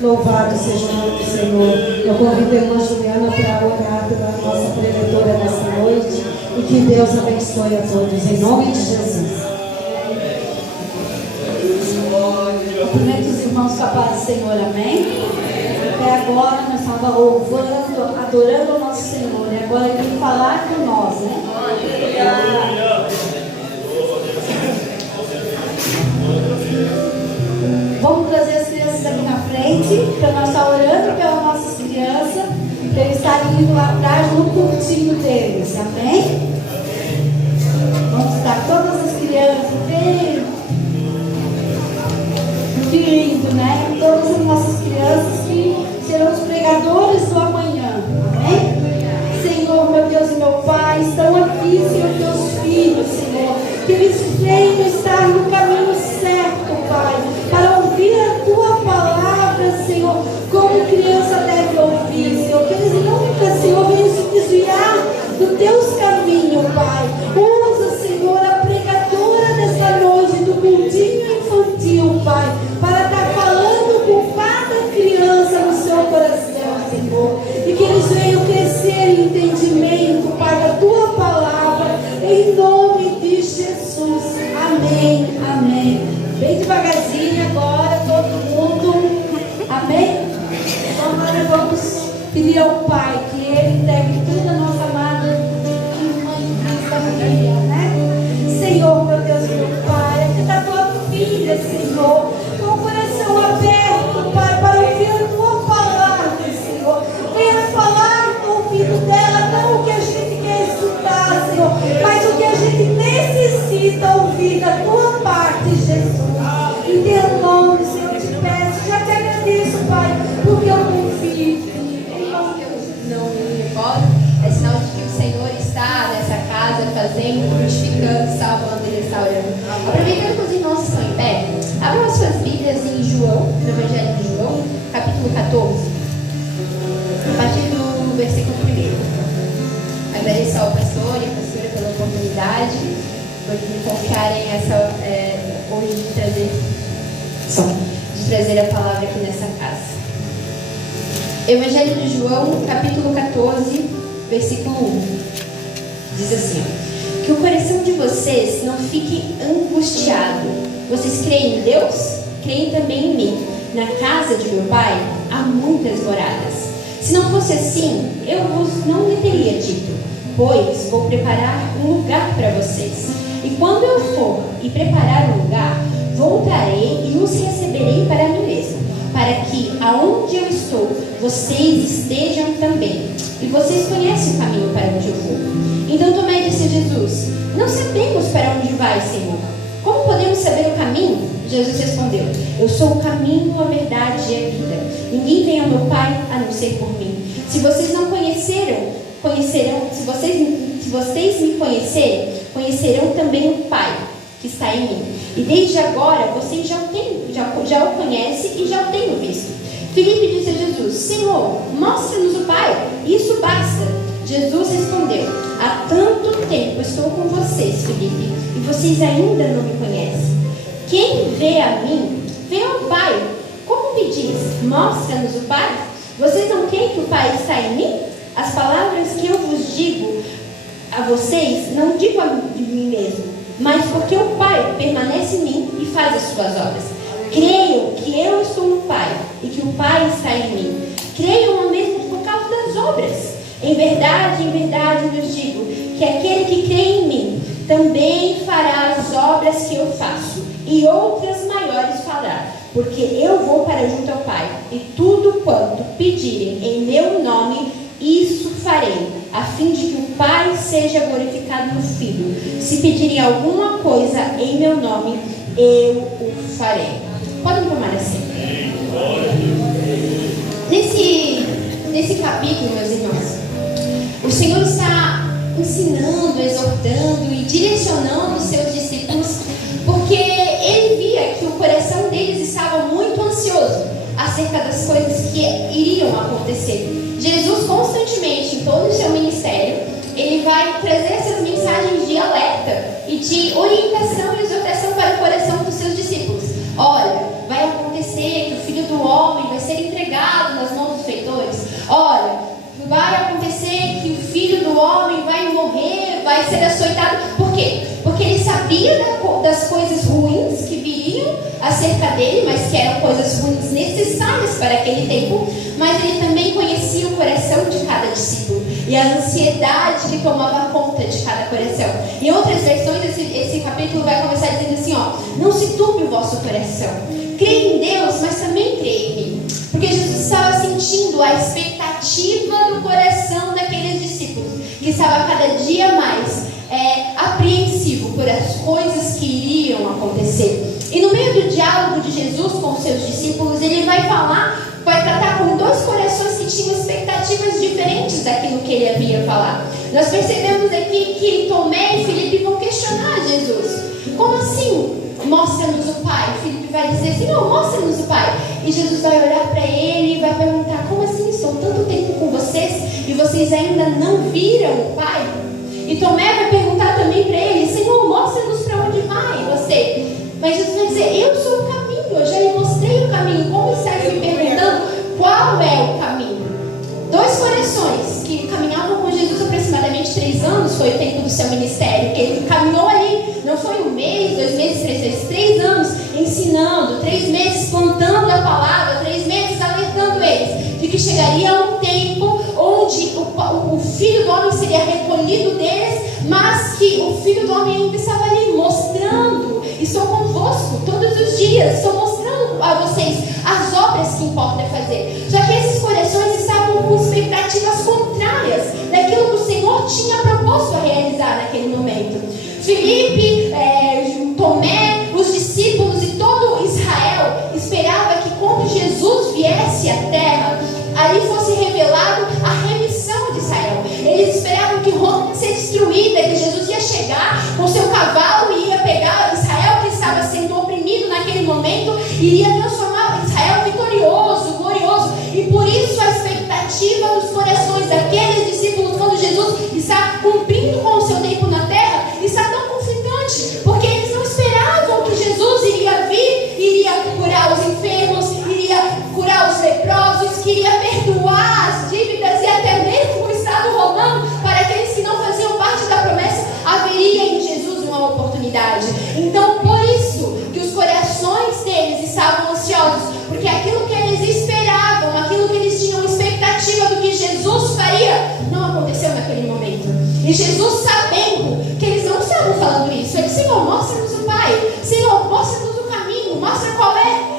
Louvado seja o nome do Senhor. Eu convido a irmã Juliana para orar pela nossa preletora nessa noite e que Deus abençoe a todos, em nome de Jesus. Cumprimento os irmãos com a paz do Senhor, amém? Até agora nós estávamos louvando, adorando o nosso Senhor, e agora Ele vem falar com nós, né? Vamos trazer as crianças aqui na frente, para nós estar orando pelas nossas crianças, para eles estarem indo lá atrás no cultinho deles, amém? Vamos estar todas as crianças bem. Que lindo, né? Todas as nossas crianças que serão os pregadores do amanhã, amém? Senhor, meu Deus e meu Pai, estão aqui, Senhor, teus filhos, Senhor, que eles venham estar no caminho certo, Pai, para ouvir a tua palavra, Senhor, como criança deve ouvir, Senhor, que eles nunca, Senhor, venham se desviar do teus caminhos, Pai. Usa, Senhor, a pregadora dessa noite do cultinho infantil, Pai, para estar falando com cada criança no seu coração, Senhor, e que eles venham crescer em entendimento, Pai, da tua palavra, em nome de Jesus. Amém, amém. Bem devagarzinho agora, todo mundo, amém? Então agora vamos pedir ao Pai que Ele entregue tudo a nossa amada irmã família, né? Senhor, meu Deus e meu Pai, aqui está tua filha, Senhor, com o coração aberto, Pai, para ouvir a tua palavra, Senhor. Venha falar no ouvido dela, não o que a gente quer escutar, Senhor, mas o que a gente necessita ouvir da tua parte, Jesus. Em teu nome, Senhor, eu te peço, já te agradeço, Pai, porque eu confio. Irmãos, que eu não me recordo, é sinal de que o Senhor está nessa casa fazendo, frutificando, salvando e restaurando. Aproveitando que os irmãos estão em pé, abram as suas Bíblias em João, no Evangelho de João, capítulo 14, a partir do versículo 1. Agradeço ao pastor e a pastora pela oportunidade, por me confiarem hoje de trazer a palavra aqui nessa casa. Evangelho de João, capítulo 14, versículo 1. Diz assim: que o coração de vocês não fique angustiado. Vocês creem em Deus? Creem também em mim. Na casa de meu Pai há muitas moradas. Se não fosse assim, eu vos não lhe teria dito, pois vou preparar um lugar para vocês. E quando eu for e preparar um lugar, voltarei e os receberei para mim mesmo, para que aonde eu estou, vocês estejam também. E vocês conhecem o caminho para onde eu vou. Então Tomé disse a Jesus: não sabemos para onde vai, Senhor. Como podemos saber o caminho? Jesus respondeu: eu sou o caminho, a verdade e a vida. Ninguém vem ao meu Pai a não ser por mim. Se vocês não conhecerão, se vocês me conhecerem, conhecerão também o Pai que está em mim. E desde agora vocês já o conhecem e já o têm visto. Filipe disse a Jesus: Senhor, mostra-nos o Pai, isso basta. Jesus respondeu: há tanto tempo estou com vocês, Filipe, e vocês ainda não me conhecem. Quem vê a mim, vê ao Pai. Como me diz, mostra-nos o Pai? Vocês não creem que o Pai está em mim? As palavras que eu vos digo a vocês, não digo de mim mesmo, mas porque o Pai permanece em mim e faz as suas obras. Creiam que eu estou no Pai e que o Pai está em mim. Creiam mesmo por causa das obras. Em verdade, eu vos digo que aquele que crê em mim também fará as obras que eu faço, e outras maiores fará, porque eu vou para junto ao Pai, e tudo quanto pedirem em meu nome, isso farei, a fim de que o Pai seja glorificado no Filho. Se pedirem alguma coisa em meu nome, eu o farei. Podem tomar assim. Nesse capítulo, meus irmãos, o Senhor está ensinando, exortando e direcionando os seus discípulos, porque Ele via que o coração deles estava muito ansioso acerca das coisas que iriam acontecer. Jesus constantemente, em todo o seu ministério, Ele vai trazer essas mensagens de alerta e de orientação e exortação para o coração dos seus discípulos. Olha, vai acontecer que o Filho do Homem vai ser entregado ser açoitado. Por quê? Porque ele sabia das coisas ruins que viriam acerca dele, mas que eram coisas ruins necessárias para aquele tempo. Mas ele também conhecia o coração de cada discípulo e a ansiedade que tomava conta de cada coração. Em outras versões, esse capítulo vai começar dizendo assim, não se turbe o vosso coração. Creia em Deus, mas também creia em mim. Porque Jesus estava sentindo a expectativa do coração daqueles discípulos, que estava cada dia mais apreensivo por as coisas que iriam acontecer. E no meio do diálogo de Jesus com os seus discípulos, ele vai tratar com dois corações que tinham expectativas diferentes daquilo que ele havia falado. Nós percebemos aqui que Tomé e Filipe vão questionar Jesus. Como assim? Mostra-nos o Pai. Filipe vai dizer assim, não, mostra-nos o Pai. E Jesus vai olhar para ele e vai perguntar, como assim? Estou tanto tempo com vocês e vocês ainda não viram o Pai? E Tomé vai perguntar também para ele, Senhor, mostra-nos para onde vai você. Mas Jesus vai dizer, eu sou o caminho, eu já lhe mostrei o caminho. Como está me perguntando qual é o caminho? Dois corações que caminhavam com Jesus aproximadamente 3 anos, foi o tempo do seu ministério, que ele caminhou ali, não foi 1 mês, 2 meses, 3 meses, 3 anos ensinando, 3 meses plantando a palavra, 3 meses alertando eles de que chegaria um tempo onde o Filho do Homem seria recolhido deles, mas que o Filho do Homem ainda estava ali mostrando, estou convosco todos os dias, estou mostrando a vocês as obras que importa fazer. Já que esses corações estavam com expectativas contrárias daquilo que o Senhor tinha proposto a realizar naquele momento. Filipe, Tomé, os discípulos e todo Israel esperava que quando Jesus viesse à terra, ali fosse revelado a remissão de Israel. Eles esperavam que Roma ia ser destruída, que Jesus ia chegar com seu cavalo e ia pegar Israel que estava sendo oprimido naquele momento e ia transformar Israel vitorioso, glorioso. E por isso a expectativa nos corações daqueles discípulos, quando Jesus está cumprindo com o seu tempo na terra, está tão conflitante, porque eles não esperavam que Jesus iria vir, iria curar os enfermos, iria curar os leprosos, que iria perdoar as dívidas e até mesmo o Estado romano, para aqueles que não faziam parte da promessa, haveria em Jesus uma oportunidade. Então, por isso que os corações deles estavam ansiosos, porque aquilo que eles esperavam, aquilo que eles tinham expectativa do que Jesus faria, não aconteceu naquele momento. E Jesus, sabendo que eles não estavam falando isso, ele disse, Senhor, mostra-nos o Pai, Senhor, mostra-nos o caminho, mostra qual é.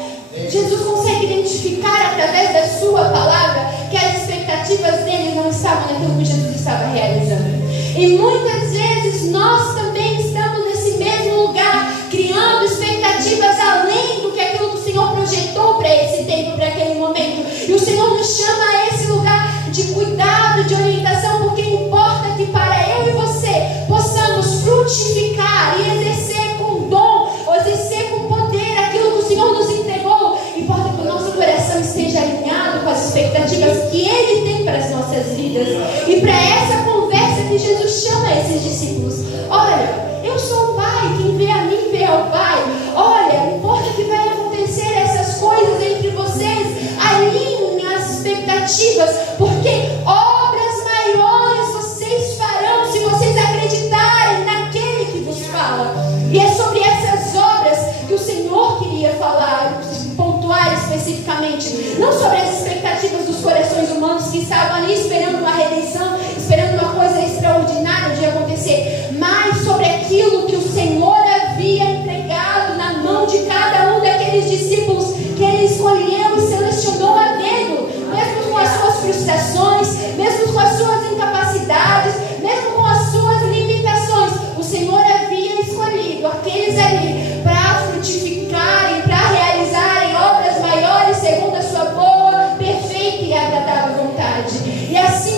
Jesus consegue identificar através da sua palavra que as expectativas deles não estavam naquilo que Jesus estava realizando. E muitas vezes nós também estamos nesse mesmo lugar, criando expectativas além do que aquilo que o Senhor projetou para esse tempo, para aquele momento. E o Senhor nos chama a esse lugar de cuidado, de orientação, porque importa que para eu e você possamos frutificar e exercer com dom, ou exercer com poder aquilo que o Senhor nos entregou. Importa que o nosso coração esteja alinhado com as expectativas que Ele tem para as nossas vidas. E para essa conversa que Jesus chama esses discípulos, olha, eu sou o Pai, quem vê a mim vê ao Pai. Olha, importa que vai acontecer essas coisas entre vocês, alinhem as expectativas, porque obras maiores vocês farão se vocês acreditarem naquele que vos fala. E é sobre essas obras que o Senhor queria falar, pontuar especificamente, não sobre as expectativas dos corações humanos que estavam ali esperando uma redenção, esperando uma coisa extraordinária de acontecer, mas sobre aquilo que o Senhor havia entregado na mão de cada um daqueles discípulos que Ele escolheu e selecionou a dedo, mesmo com as suas frustrações, mesmo com as suas incapacidades, mesmo com as suas limitações. O Senhor havia escolhido aqueles ali para frutificarem, para realizarem obras maiores segundo a sua boa, perfeita e agradável vontade. E assim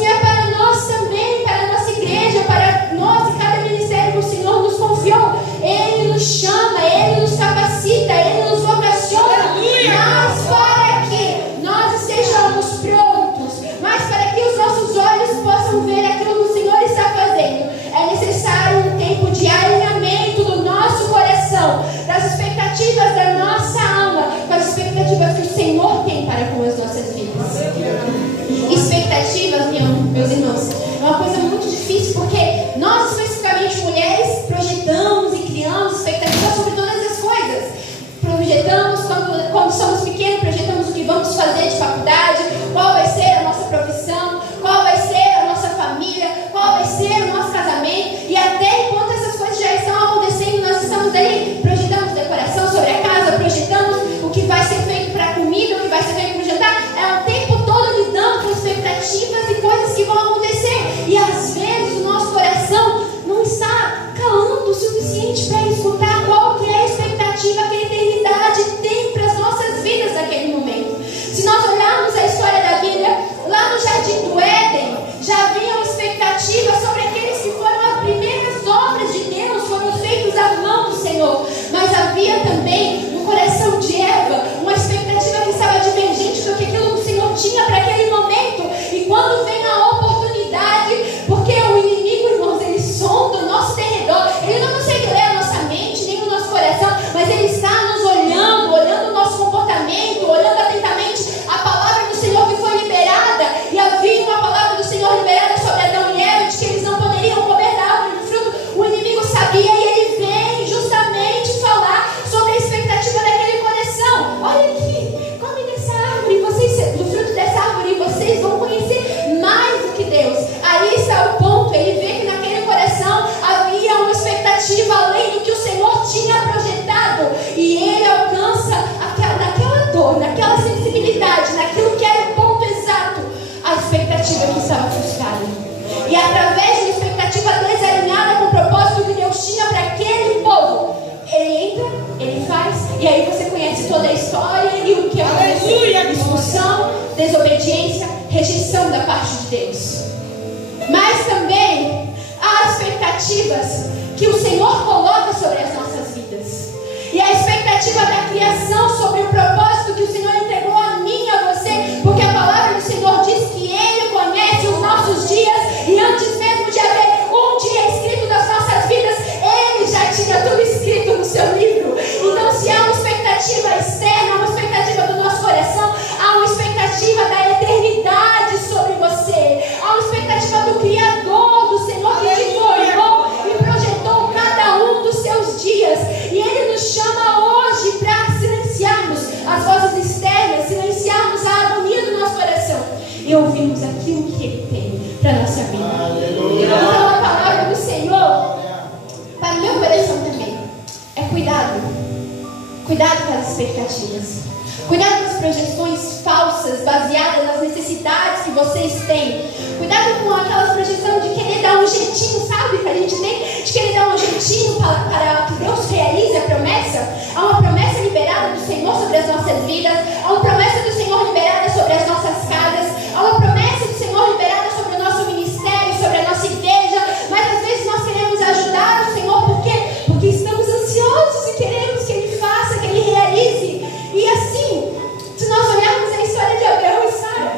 E aí você conhece toda a história e o que aconteceu: expulsão, desobediência, rejeição da parte de Deus. Mas também há expectativas que o Senhor coloca sobre as nossas vidas. E a expectativa da criação sobre o propósito que o Senhor entregou a mim e a você, porque a palavra do Senhor diz que Ele conhece os nossos dias, e antes mesmo de haver um dia escrito das nossas vidas, Ele já tinha tudo escrito no seu livro. Então, se há uma expectativa externa, uma expectativa do nosso coração, há uma expectativa da eternidade sobre você, há uma expectativa do Criador, do Senhor que te formou e projetou cada um dos seus dias. E Ele nos chama hoje para silenciarmos as vozes externas, silenciarmos a agonia do nosso coração e ouvirmos aquilo que Ele tem para a nossa vida. Então, a palavra do Senhor para o meu coração também é cuidado. Cuidado com as expectativas. Cuidado com as projeções falsas baseadas nas necessidades que vocês têm. Cuidado com aquelas projeções de querer dar um jeitinho, sabe? Que a gente tem de querer dar um jeitinho para que Deus realize a promessa. Há uma promessa liberada do Senhor sobre as nossas vidas. Há uma promessa do Senhor liberada sobre as nossas casas. Há uma promessa do Senhor liberada sobre o nosso ministério, sobre a nossa igreja. Mas às vezes nós queremos ajudar o Senhor porque estamos ansiosos e queremos que Ele faça, que Ele realize. E assim, se nós olharmos a história de Abraão e Sara,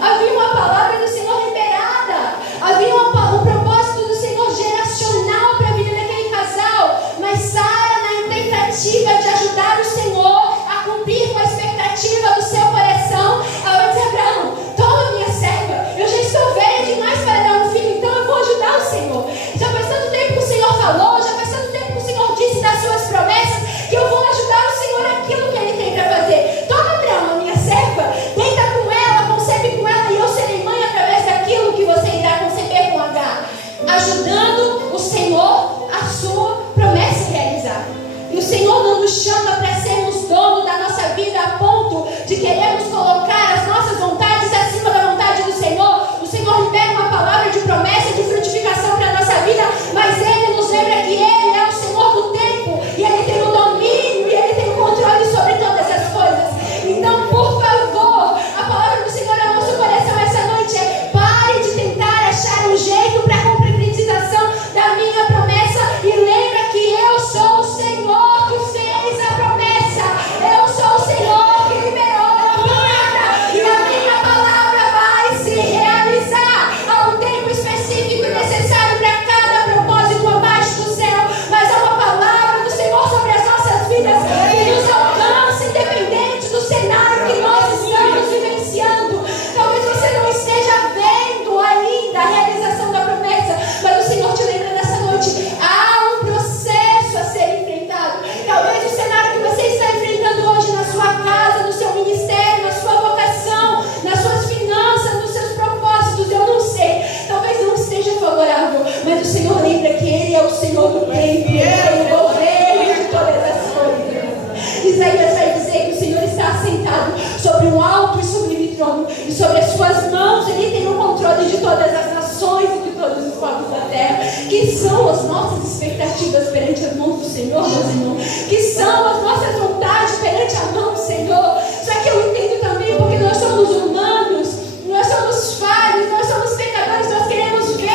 havia uma palavra do Senhor liberada, havia um propósito do Senhor geracional para a vida daquele casal. Mas Sara, na tentativa de ajudar o Senhor a cumprir com a expectativa do seu coração, ela disse: Abraão, toma minha serva, eu já estou velha demais para dar um filho, então eu vou ajudar o Senhor. Já faz tanto tempo que o Senhor falou, já faz tanto tempo que o Senhor disse das suas promessas, que eu vou ajudar o Senhor naquilo que Ele tem para fazer. Toma, Abraão, a minha serva, deita com ela, concebe com ela, e eu serei mãe através daquilo que você irá conceber com Agar, ajudando o Senhor a sua promessa realizar. E o Senhor não nos chama para sermos donos da nossa vida a ponto de querermos colocar as nossas vontades acima da vontade do Senhor. O Senhor libera uma palavra de promessa, de frutificação para a nossa vida, mas Ele nos lembra que Ele é o Senhor do tempo, e Ele tem o domínio, e Ele tem o controle sobre todas as coisas. Então, por favor, a palavra do Senhor ao nosso coração essa noite é: pare de tentar achar um jeito para a concretização da minha promessa, e lembra que eu sou o Senhor que fez a promessa, eu sou o Senhor que liberou a palavra, e a minha palavra vai se realizar. Há um tempo específico e necessário para cada propósito abaixo do céu, mas há uma palavra do Senhor sobre as nossas vidas que nos alcança, independente do cenário que nós estamos vivenciando. Talvez você não esteja vendo ainda a realização da promessa, mas o Senhor te lembra nessa noite: há um processo a ser enfrentado. Talvez o cenário que você está enfrentando hoje na sua casa, no seu ministério, na sua vocação, nas suas finanças, nos seus propósitos, eu não sei, talvez não esteja favorável, mas o Senhor lembra que Ele é o Senhor do tempo, Ele é o governo de todas as coisas. Isaías vai dizer que o Senhor está assentado sobre um alto e sublime trono, e sobre as suas mãos Ele tem o controle de todas as nações e de todos os povos da terra. Que são as nossas expectativas perante as mãos do Senhor, meus irmãos? Que são as nossas vontades perante a mão do Senhor? Só que eu entendo também, porque nós somos humanos, nós somos falhos, nós somos pecadores, nós queremos ver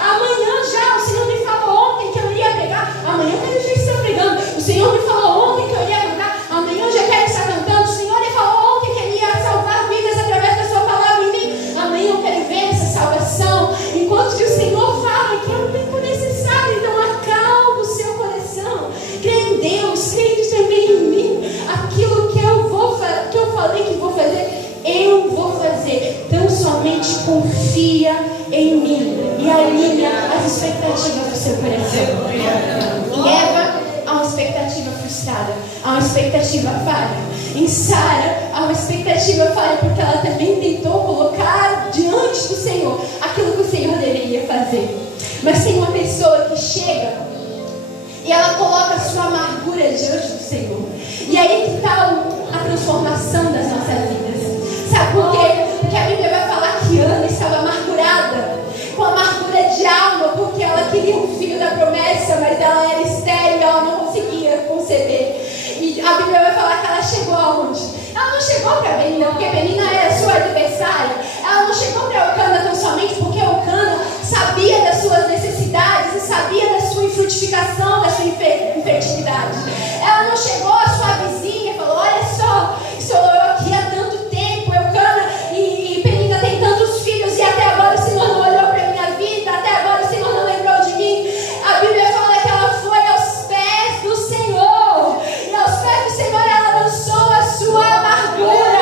amanhã já. O Senhor me falou ontem que eu iria pregar, amanhã eu já estou pregando. O Senhor me falou ontem que eu iria cantar, amanhã eu já quero estar cantando. O Senhor me falou ontem que Ele ia salvar vidas através da sua palavra em mim, amanhã eu quero ver essa salvação. Enquanto que o Senhor fala que é um tempo necessário, então acalma o seu coração. Crê em Deus, crê também em mim. Aquilo que eu falei que vou fazer, eu vou fazer. Então somente confia em mim e alinha as expectativas do seu coração. Em Eva há uma expectativa frustrada, há uma expectativa falha. Em Sara há uma expectativa falha, porque ela também tentou colocar diante do Senhor aquilo que o Senhor deveria fazer. Mas tem uma pessoa que chega e ela coloca a sua amargura diante do Senhor. E aí que está a transformação das nossas vidas. Sabe por quê? Porque a Bíblia vai falar que Ana estava amargurada, com amargura de alma, porque ela queria um filho da promessa, mas ela era estéril e ela não conseguia conceber. E a Bíblia aonde? Ela não chegou para Penina, porque Penina era sua adversária. Ela não chegou para Eucana tão somente porque Eucana sabia das suas necessidades e sabia da sua infrutificação, da sua infertilidade. Ela não chegou à sua vizinha e falou: olha só, estou eu aqui há tanto tempo, Eucana e Penina tem tantos filhos e até agora o Senhor não olhou para a minha vida, até agora o Senhor não lembrou de mim. A Bíblia fala que ela foi aos pés do Senhor, e aos pés do Senhor ela lançou a sua amargura,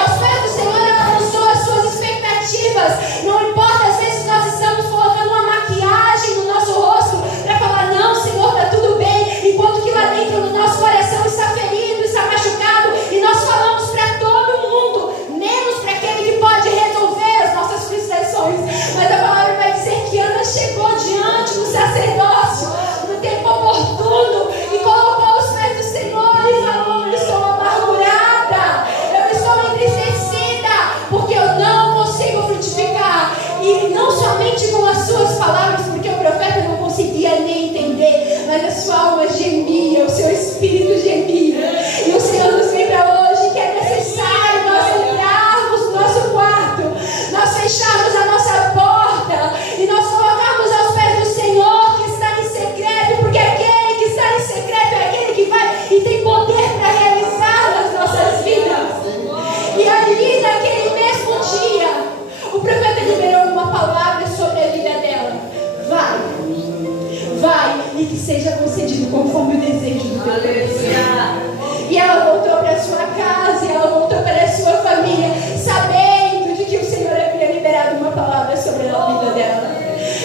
aos pés do Senhor ela lançou as suas expectativas. Não importa, às vezes nós estamos colocando uma maquiagem no nosso rosto para falar: não, Senhor, está tudo bem, enquanto que lá dentro no nosso coração está ferido, está machucado, e nós falamos para todo mundo, menos para aquele que pode resolver as nossas frustrações. Mas a palavra vai dizer que Ana chegou diante do sacerdócio no tempo oportuno e colocou os pés do Senhor e falou: eu estou amargurada, eu estou entristecida, porque eu não consigo frutificar. E não somente com as suas palavras, porque o profeta não conseguia nem entender, mas a sua alma gemia, o seu espírito gemia. E o Senhor nos lembra hoje que é necessário nós entrarmos no nosso quarto, nós fecharmos a nossa porta e nós colocarmos aos pés do Senhor que está em secreto, porque aquele que está em secreto é aquele que vai e tem poder para realizar nas nossas vidas. E ali naquele mesmo dia, o profeta liberou uma palavra sobre a vida dela: vai, e que seja concedido conforme o desejo do teu coração. E ela voltou para a sua casa, e ela voltou para a sua família, sabendo de que o Senhor havia liberado uma palavra sobre a vida dela.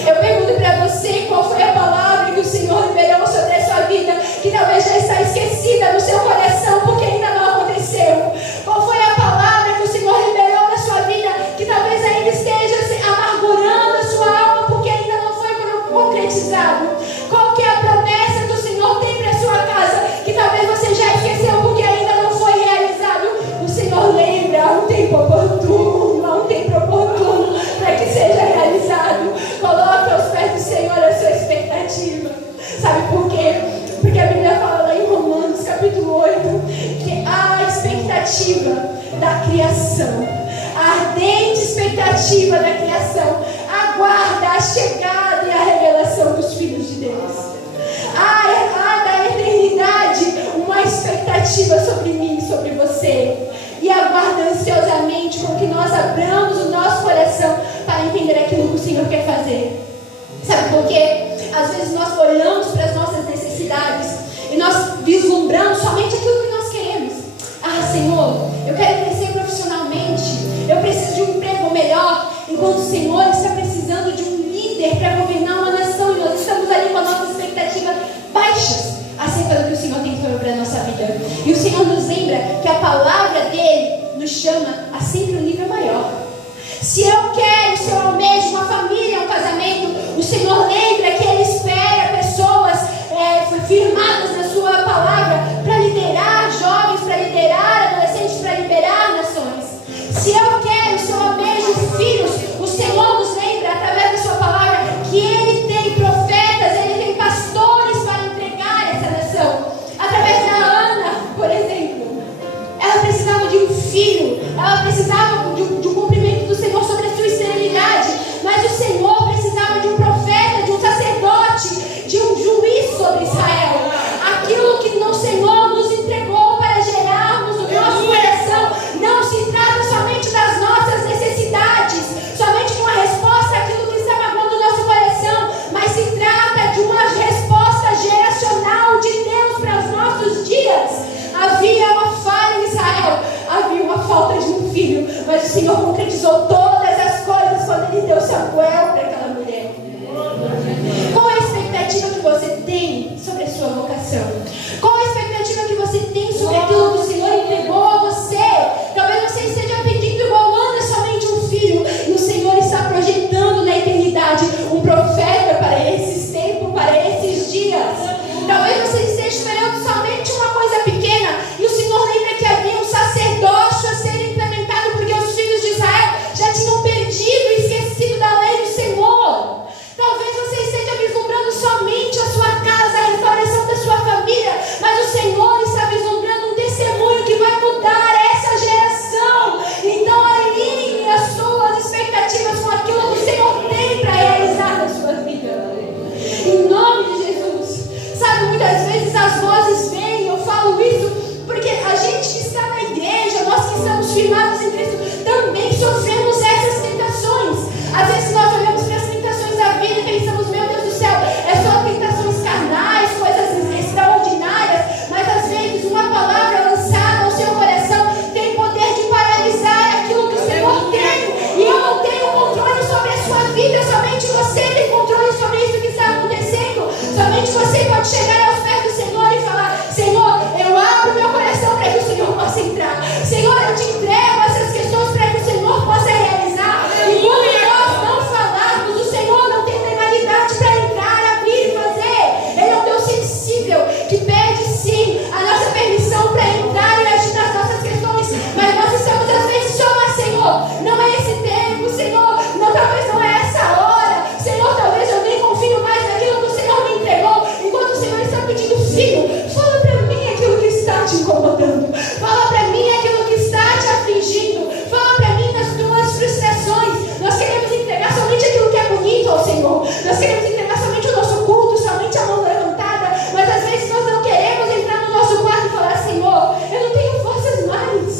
Eu pergunto para você: qual foi a palavra que o Senhor liberou sobre a sua vida, que talvez já está esquecida no seu coração, porque ainda não aconteceu? Qual foi a palavra que o Senhor liberou na sua vida, que talvez ainda esteja se amargurando a sua alma, porque ainda não foi concretizado? Qual que é a promessa que o Senhor tem para a sua casa, que talvez você já esqueceu porque ainda não foi realizado? O Senhor lembra: há um tempo oportuno, há um tempo oportuno para que seja realizado. Coloque aos pés do Senhor a sua expectativa. Sabe por quê? Porque a Bíblia fala lá em Romanos capítulo 8 que há a expectativa da criação, a ardente expectativa da criação aguarda a chegada e a revelação dos filhos de Deus. Há da eternidade uma expectativa sobre mim e sobre você, e aguarda ansiosamente com que nós abramos o nosso coração para entender aquilo que o Senhor quer fazer. Sabe por quê? Às vezes nós olhamos para as nossas necessidades e nós vislumbramos somente aquilo que nós queremos. Ah, Senhor, eu quero crescer profissionalmente, eu preciso de um emprego melhor, enquanto o Senhor está precisando de um líder para governar uma nação, e nós estamos ali com a nossa expectativa baixas acerca do que o Senhor tem para a nossa vida. E o Senhor nos lembra que a palavra dele nos chama a sempre um nível maior. Se eu quero, se eu almejo uma família, um casamento, o Senhor lembra que Ele espera pessoas firmadas na sua palavra para liderar jovens, para liderar adolescentes, para liderar nações. Se eu quero, se eu almejo filhos, o Senhor nos lembra através da sua palavra que Ele tem profetas, Ele tem pastores para entregar essa nação. Através da Ana, por exemplo, ela precisava de um filho, ela precisava de um cumprimento do Senhor sobre a sua esterilidade, mas o Senhor precisava de um profeta, de um sacerdote, de um juiz sobre Israel. Aquilo que o Senhor nos entregou para gerarmos o nosso coração não se trata somente das nossas necessidades, somente de uma resposta àquilo que está magoando o nosso coração, mas se trata de uma resposta geracional de Deus para os nossos dias. Havia uma falha em Israel, havia uma falta de um filho, mas o Senhor concretizou todas as coisas quando Ele deu Samuel para aquela mulher. Qual a expectativa que você tem sobre a sua vocação? Qual a expectativa que você tem sobre aquilo que o Senhor entregou a você? Talvez você esteja pedindo igual Ana somente um filho, e o Senhor está projetando na eternidade um profeta para esses tempos, para esses dias. Talvez você esteja esperando somente uma coisa pequena, e o Senhor lembra que havia um sacerdócio a ser implementado, porque os filhos de Israel já firmados em Cristo, também sofremos essas tentações. Às vezes nós olhamos para as tentações da vida e pensamos, meu Deus do céu, é só tentações carnais, coisas extraordinárias, mas às vezes uma palavra lançada ao seu coração tem poder de paralisar aquilo que o Senhor tem. E eu não tenho controle sobre a sua vida, somente você tem controle sobre isso que está acontecendo. Somente você pode chegar aos pés do Senhor e falar: Senhor, eu abro meu coração para que o Senhor possa entrar. Senhor, eu te entrego essas questões para que o Senhor possa realizar. E quando nós não falarmos, o Senhor não tem legalidade para entrar, abrir e fazer. Ele é um Deus sensível, que pede sim a nossa permissão para entrar e agir nas nossas questões. Mas nós estamos às vezes só lá: Senhor, não é esse tempo, Senhor, não, talvez não é essa hora, Senhor, talvez eu nem confio mais naquilo que o Senhor me entregou. Enquanto o Senhor está pedindo: filho, fala para mim aquilo que está te incomodando, fala para mim aquilo que está te afligindo, fala para mim nas tuas frustrações. Nós queremos entregar somente aquilo que é bonito ao Senhor, nós queremos entregar somente o nosso culto, somente a mão levantada, mas às vezes nós não queremos entrar no nosso quarto e falar: Senhor, eu não tenho forças mais,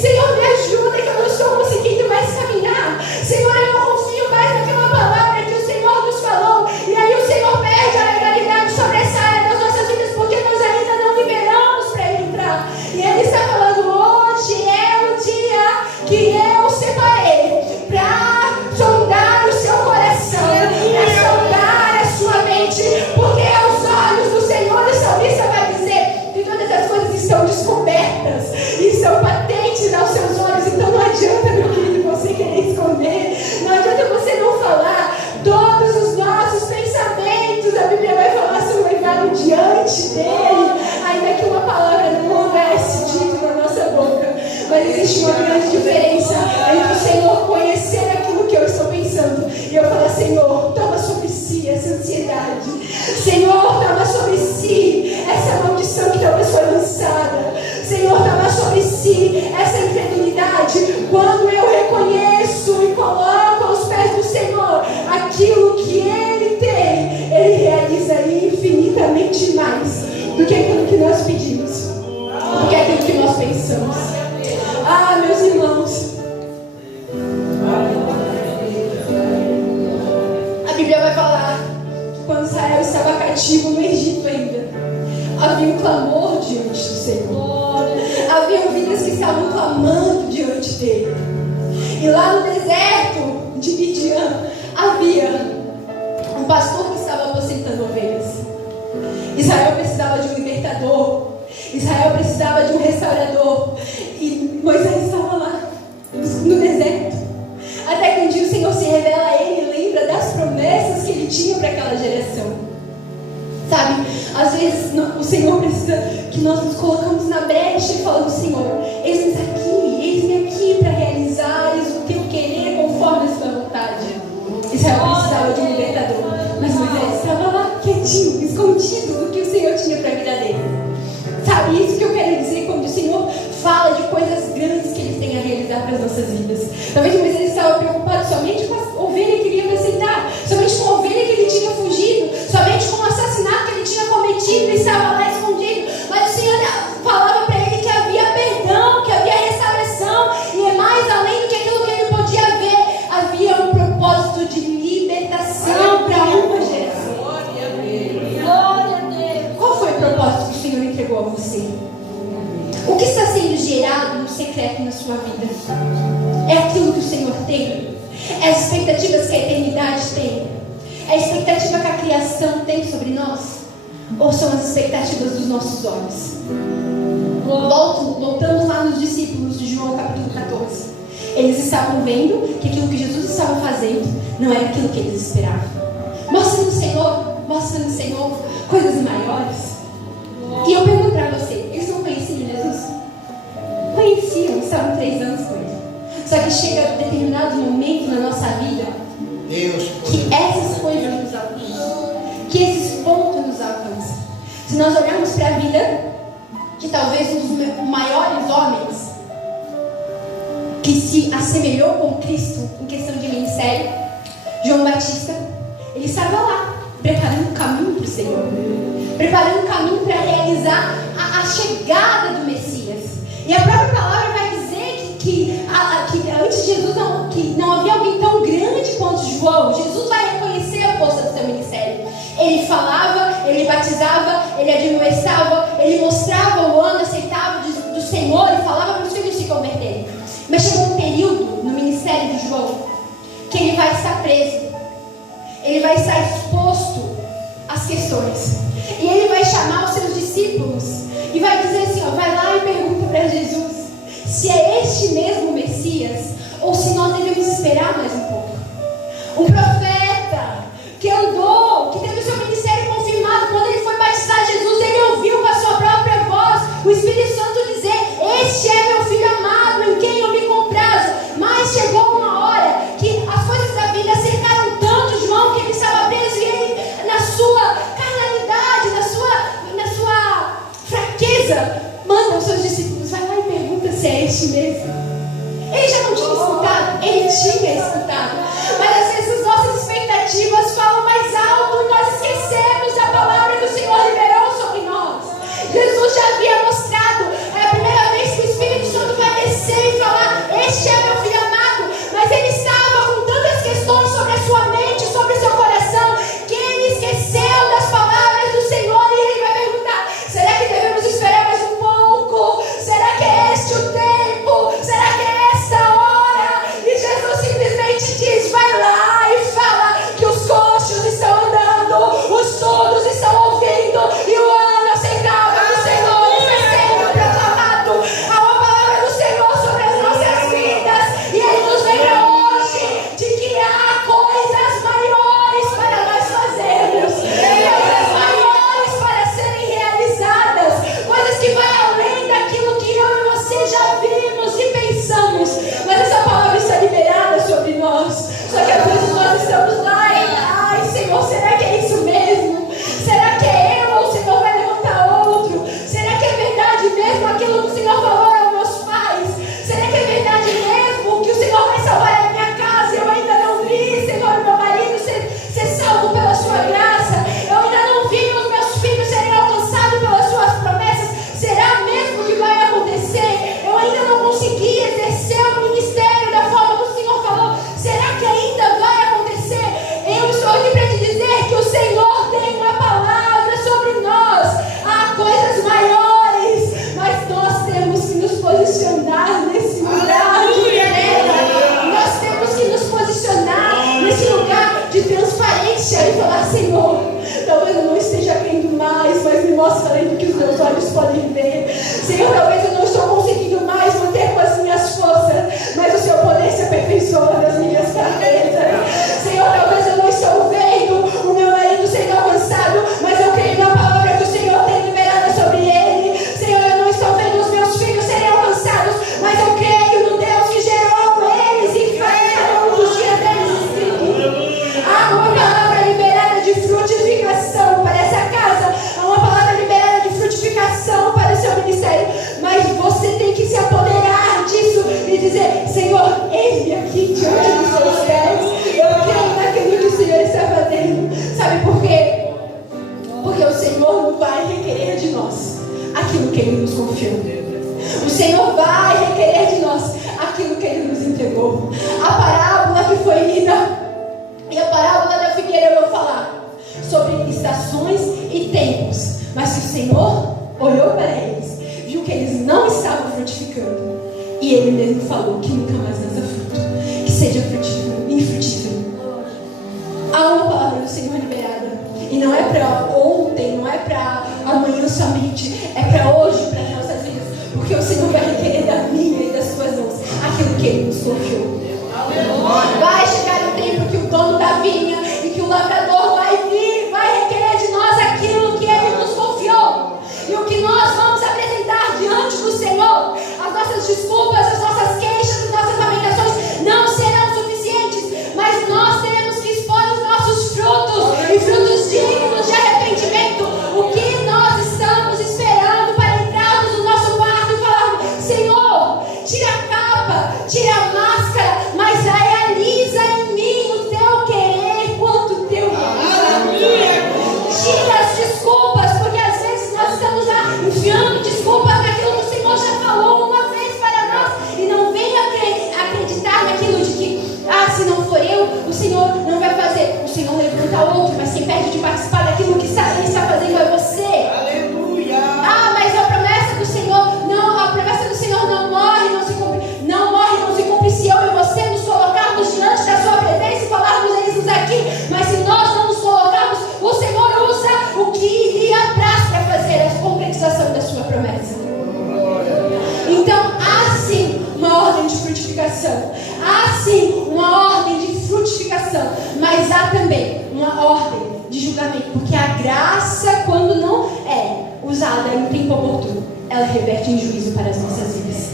Senhor, me ajuda que eu não estou conseguindo mais caminhar, Senhor, eu não confio mais naquela palavra que o Senhor nos falou. E aí o Senhor perde a legalidade sobre essa área das nossas vidas, porque nós ainda não liberamos para Ele entrar. E Ele está falando: hoje é o dia que eu separei para sondar o seu coração, para sondar a sua mente, porque aos olhos do Senhor, o salmista vai dizer que todas as coisas estão descobertas e estão patentes aos seus olhos. Então não adianta, meu querido, você querer esconder, não adianta você não falar. Todos os nossos pensamentos, a Bíblia vai falar, são levados diante dele, ainda que uma palavra não houvesse dito na nossa boca. Mas existe uma grande diferença entre o Senhor conhecer aquilo que eu estou pensando e eu falar: Senhor, toma sobre si essa ansiedade, Senhor, toma sobre si essa maldição que talvez foi lançada, Senhor, toma sobre si essa incredulidade. Quando eu reconheço e coloco aos pés do Senhor aquilo que Ele tem, Ele realiza infinitamente mais do que aquilo que nós pedimos, do que aquilo que nós pensamos. Ah, meus irmãos, a Bíblia vai falar que quando Israel estava cativo no Egito ainda, havia um clamor diante do Senhor, havia vidas que estavam clamando diante dele. E lá no deserto de Midian havia um pastor que estava apacentando ovelhas. Israel precisava de um libertador, Israel precisava de um restaurador, e Moisés estava lá no deserto, até que um dia o Senhor se revela a ele e lembra das promessas que ele tinha para aquela geração. Sabe, às vezes o Senhor precisa que nós nos colocamos na brecha e falamos: Senhor, eis-me aqui para realizares o teu querer conforme a sua vontade. Israel precisava de um libertador, mas Moisés estava lá quietinho, escondido do que o Senhor tinha para a vida dele. Sabe, isso que eu quero dizer quando o Senhor fala de coisas grandes que Ele tem a realizar para as nossas vidas. Talvez Moisés estava preocupado somente com a ovelha que ele ia apresentar, somente com a ovelha que ele tinha fugido, somente com o assassinato que ele tinha cometido e estava lá escondido. Mas o Senhor falava para ele que havia perdão, que havia restauração, e é mais além do que aquilo que ele podia ver, havia um propósito de libertação para uma geração. Glória a Deus. Qual foi o propósito que o Senhor entregou a você? O que está sendo gerado no secreto na sua vida? É aquilo que o Senhor tem? É as expectativas que a eternidade tem? É a expectativa que a criação tem sobre nós? Ou são as expectativas dos nossos olhos? Voltamos lá nos discípulos de João capítulo 14. Eles estavam vendo que aquilo que Jesus estava fazendo não era aquilo que eles esperavam. Mostra no Senhor coisas maiores. E eu pergunto para você: eles não conheciam Jesus? Conheciam, estavam 3 anos com ele. Só que chega determinado momento na nossa vida que essas coisas nos alcançam, que esses pontos nos alcançam. Se nós olharmos para a vida de talvez um dos maiores homens que se assemelhou com Cristo em questão de ministério, João Batista, ele estava lá preparando o caminho para o Senhor, preparando o caminho para realizar a chegada do Messias. E a própria palavra vai dizer que Ele falava, ele batizava, ele admoestava, ele mostrava o ano aceitável do Senhor e falava para os filhos se converterem. Mas chegou um período no ministério de João que ele vai estar preso, ele vai estar exposto às questões, e ele vai chamar os seus discípulos e vai dizer assim, ó, vai lá e pergunta para Jesus se é este mesmo Messias ou se nós devemos esperar mais um pouco. Um profeta que andou, que teve o seu ministério confirmado, quando ele foi batizar Jesus, ele ouviu com a sua própria voz o Espírito Santo dizer: este é meu filho amado, em quem eu me comprazo. Mas chegou uma hora que as coisas da vida cercaram tanto João que ele estava preso, e ele, na sua carnalidade, na sua fraqueza, manda os seus discípulos: vai lá e pergunta se é este mesmo. Ele já não tinha escutado, ele tinha escutado, mas às vezes as nossas expectativas falam mais alto e nós esquecemos da palavra que o Senhor liberou sobre nós. Jesus já havia mostrado, é a primeira vez que o Espírito Santo vai descer e falar: este é meu filho amado, mas ele estava com tantas questões sobre a sua mente, sobre o seu coração, que ele esqueceu das palavras do Senhor, e ele vai perguntar: será que devemos esperar mais um pouco? Será que é este o tempo? Será que é esta hora? E Jesus simplesmente diz: vai lá e fala que os coxos estão andando, os surdos estão ouvindo, e o ano aceitável do Senhor está sendo proclamado. Há uma palavra do Senhor sobre as nossas vidas, e Ele nos lembra hoje de que há coisas maiores para nós fazermos, coisas maiores para serem realizadas, coisas que vão além daquilo que eu e você já vimos e pensamos. Mas essa palavra está liberada sobre nós. Só que às vezes nós estamos lá e: ai, Senhor, será que é isso mesmo? Será que é eu ou o Senhor vai levantar outro? Será que é verdade mesmo aquilo que o Senhor falou aos meus pais? Será que é verdade mesmo que o Senhor vai salvar a minha casa? Eu ainda não vi, Senhor, meu marido ser salvo pela sua graça. Eu ainda não vi os meus filhos serem alcançados pelas suas promessas. Será mesmo que vai acontecer? Eu ainda não consegui exercer o ministério da forma que o Senhor falou. Será que ainda vai acontecer? Eu estou aqui para te dizer que o Senhor tem uma palavra sobre nós. Há coisas maiores, mas nós temos que nos posicionar nesse lugar de entrega. Nós temos que nos posicionar nesse lugar de transparência e falar: Senhor, talvez eu não esteja crendo mais, mas me mostra além do que os meus olhos podem ver. Senhor, talvez eu não estou conseguindo mais manter com as minhas forças, mas o seu poder se aperfeiçoa nas minhas fraquezas. Senhor, talvez eu não estou vendo o meu marido sendo alcançado, mas eu creio na palavra que o Senhor tem liberada sobre ele. Senhor, eu não estou vendo os meus filhos serem alcançados, mas eu creio no Deus que gerou eles e faz cada um dos dias deles escrito. Há uma palavra liberada de frutificação para essa casa, há uma palavra liberada de frutificação para o seu ministério, mas você tem que se apoderar disso e dizer: Senhor, eis-me aqui diante dos seus pés, eu creio naquilo que o Senhor está fazendo. Sabe por quê? Porque o Senhor não vai requerer de nós aquilo que Ele nos confiou. O Senhor vai requerer de nós aquilo que Ele nos entregou. A parábola que foi lida e a parábola da figueira, eu vou falar sobre estações e tempos, mas que o Senhor olhou para eles, viu que eles não estavam frutificando, e Ele mesmo falou que nunca mais lança fruto, que seja frutífero e infrutífero. Há uma palavra do Senhor liberada, e não é para ontem, não é para amanhã somente, é para hoje, para as nossas vidas, porque o Senhor vai requerer da minha e das suas mãos aquilo que Ele nos confiou. Vai chegar o tempo que o dono da vinha e que o lavrador vai vir, vai requerer de nós aquilo que Ele nos confiou, e o que nós vamos apresentar diante do Senhor. As nossas desculpas, as nossas queixas, as nossas lamentações não serão suficientes, mas nós teremos que expor os nossos frutos, e frutos dignos de arrependimento. O que nós estamos esperando para entrar impede de participar daquilo que Ele está fazendo é você. Aleluia. Ah, mas a promessa do Senhor, não, a promessa do Senhor não morre, não se cumpre. Não morre, não se cumpre se eu e você nos colocarmos diante da sua presença e falarmos eles aqui. Mas se nós não nos colocarmos, o Senhor usa o que lhe apraz para fazer a concretização da sua promessa. Então, há sim uma ordem de frutificação, há sim uma ordem de frutificação, mas há também uma ordem de julgamento, porque a graça, quando não é usada em tempo oportuno, ela reverte em juízo para as nossas vidas.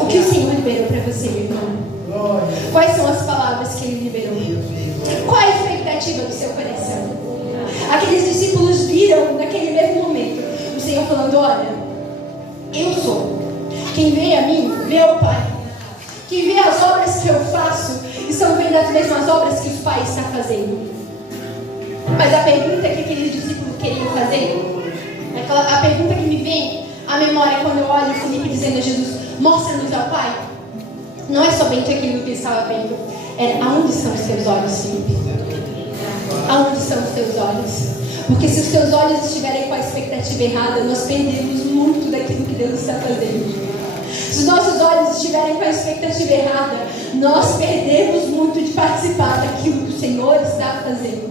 O que o Senhor liberou para você, meu irmão? Quais são as palavras que Ele liberou? Qual é a expectativa do seu coração? Aqueles discípulos viram naquele mesmo momento o Senhor falando: olha, eu sou. Quem vê a mim, vê o Pai. Quem vê as obras que eu faço, estão vendo as mesmas obras que o Pai está fazendo. Mas a pergunta que aqueles discípulos queriam fazer, a pergunta que me vem à memória quando eu olho o Filipe dizendo a Jesus: mostra-nos ao Pai, não é somente aquilo que ele estava vendo, é aonde estão os teus olhos, Filipe? Aonde estão os teus olhos? Porque se os teus olhos estiverem com a expectativa errada, nós perdemos muito daquilo que Deus está fazendo. Se os nossos olhos estiverem com a expectativa errada, nós perdemos muito de participar daquilo que o Senhor está fazendo.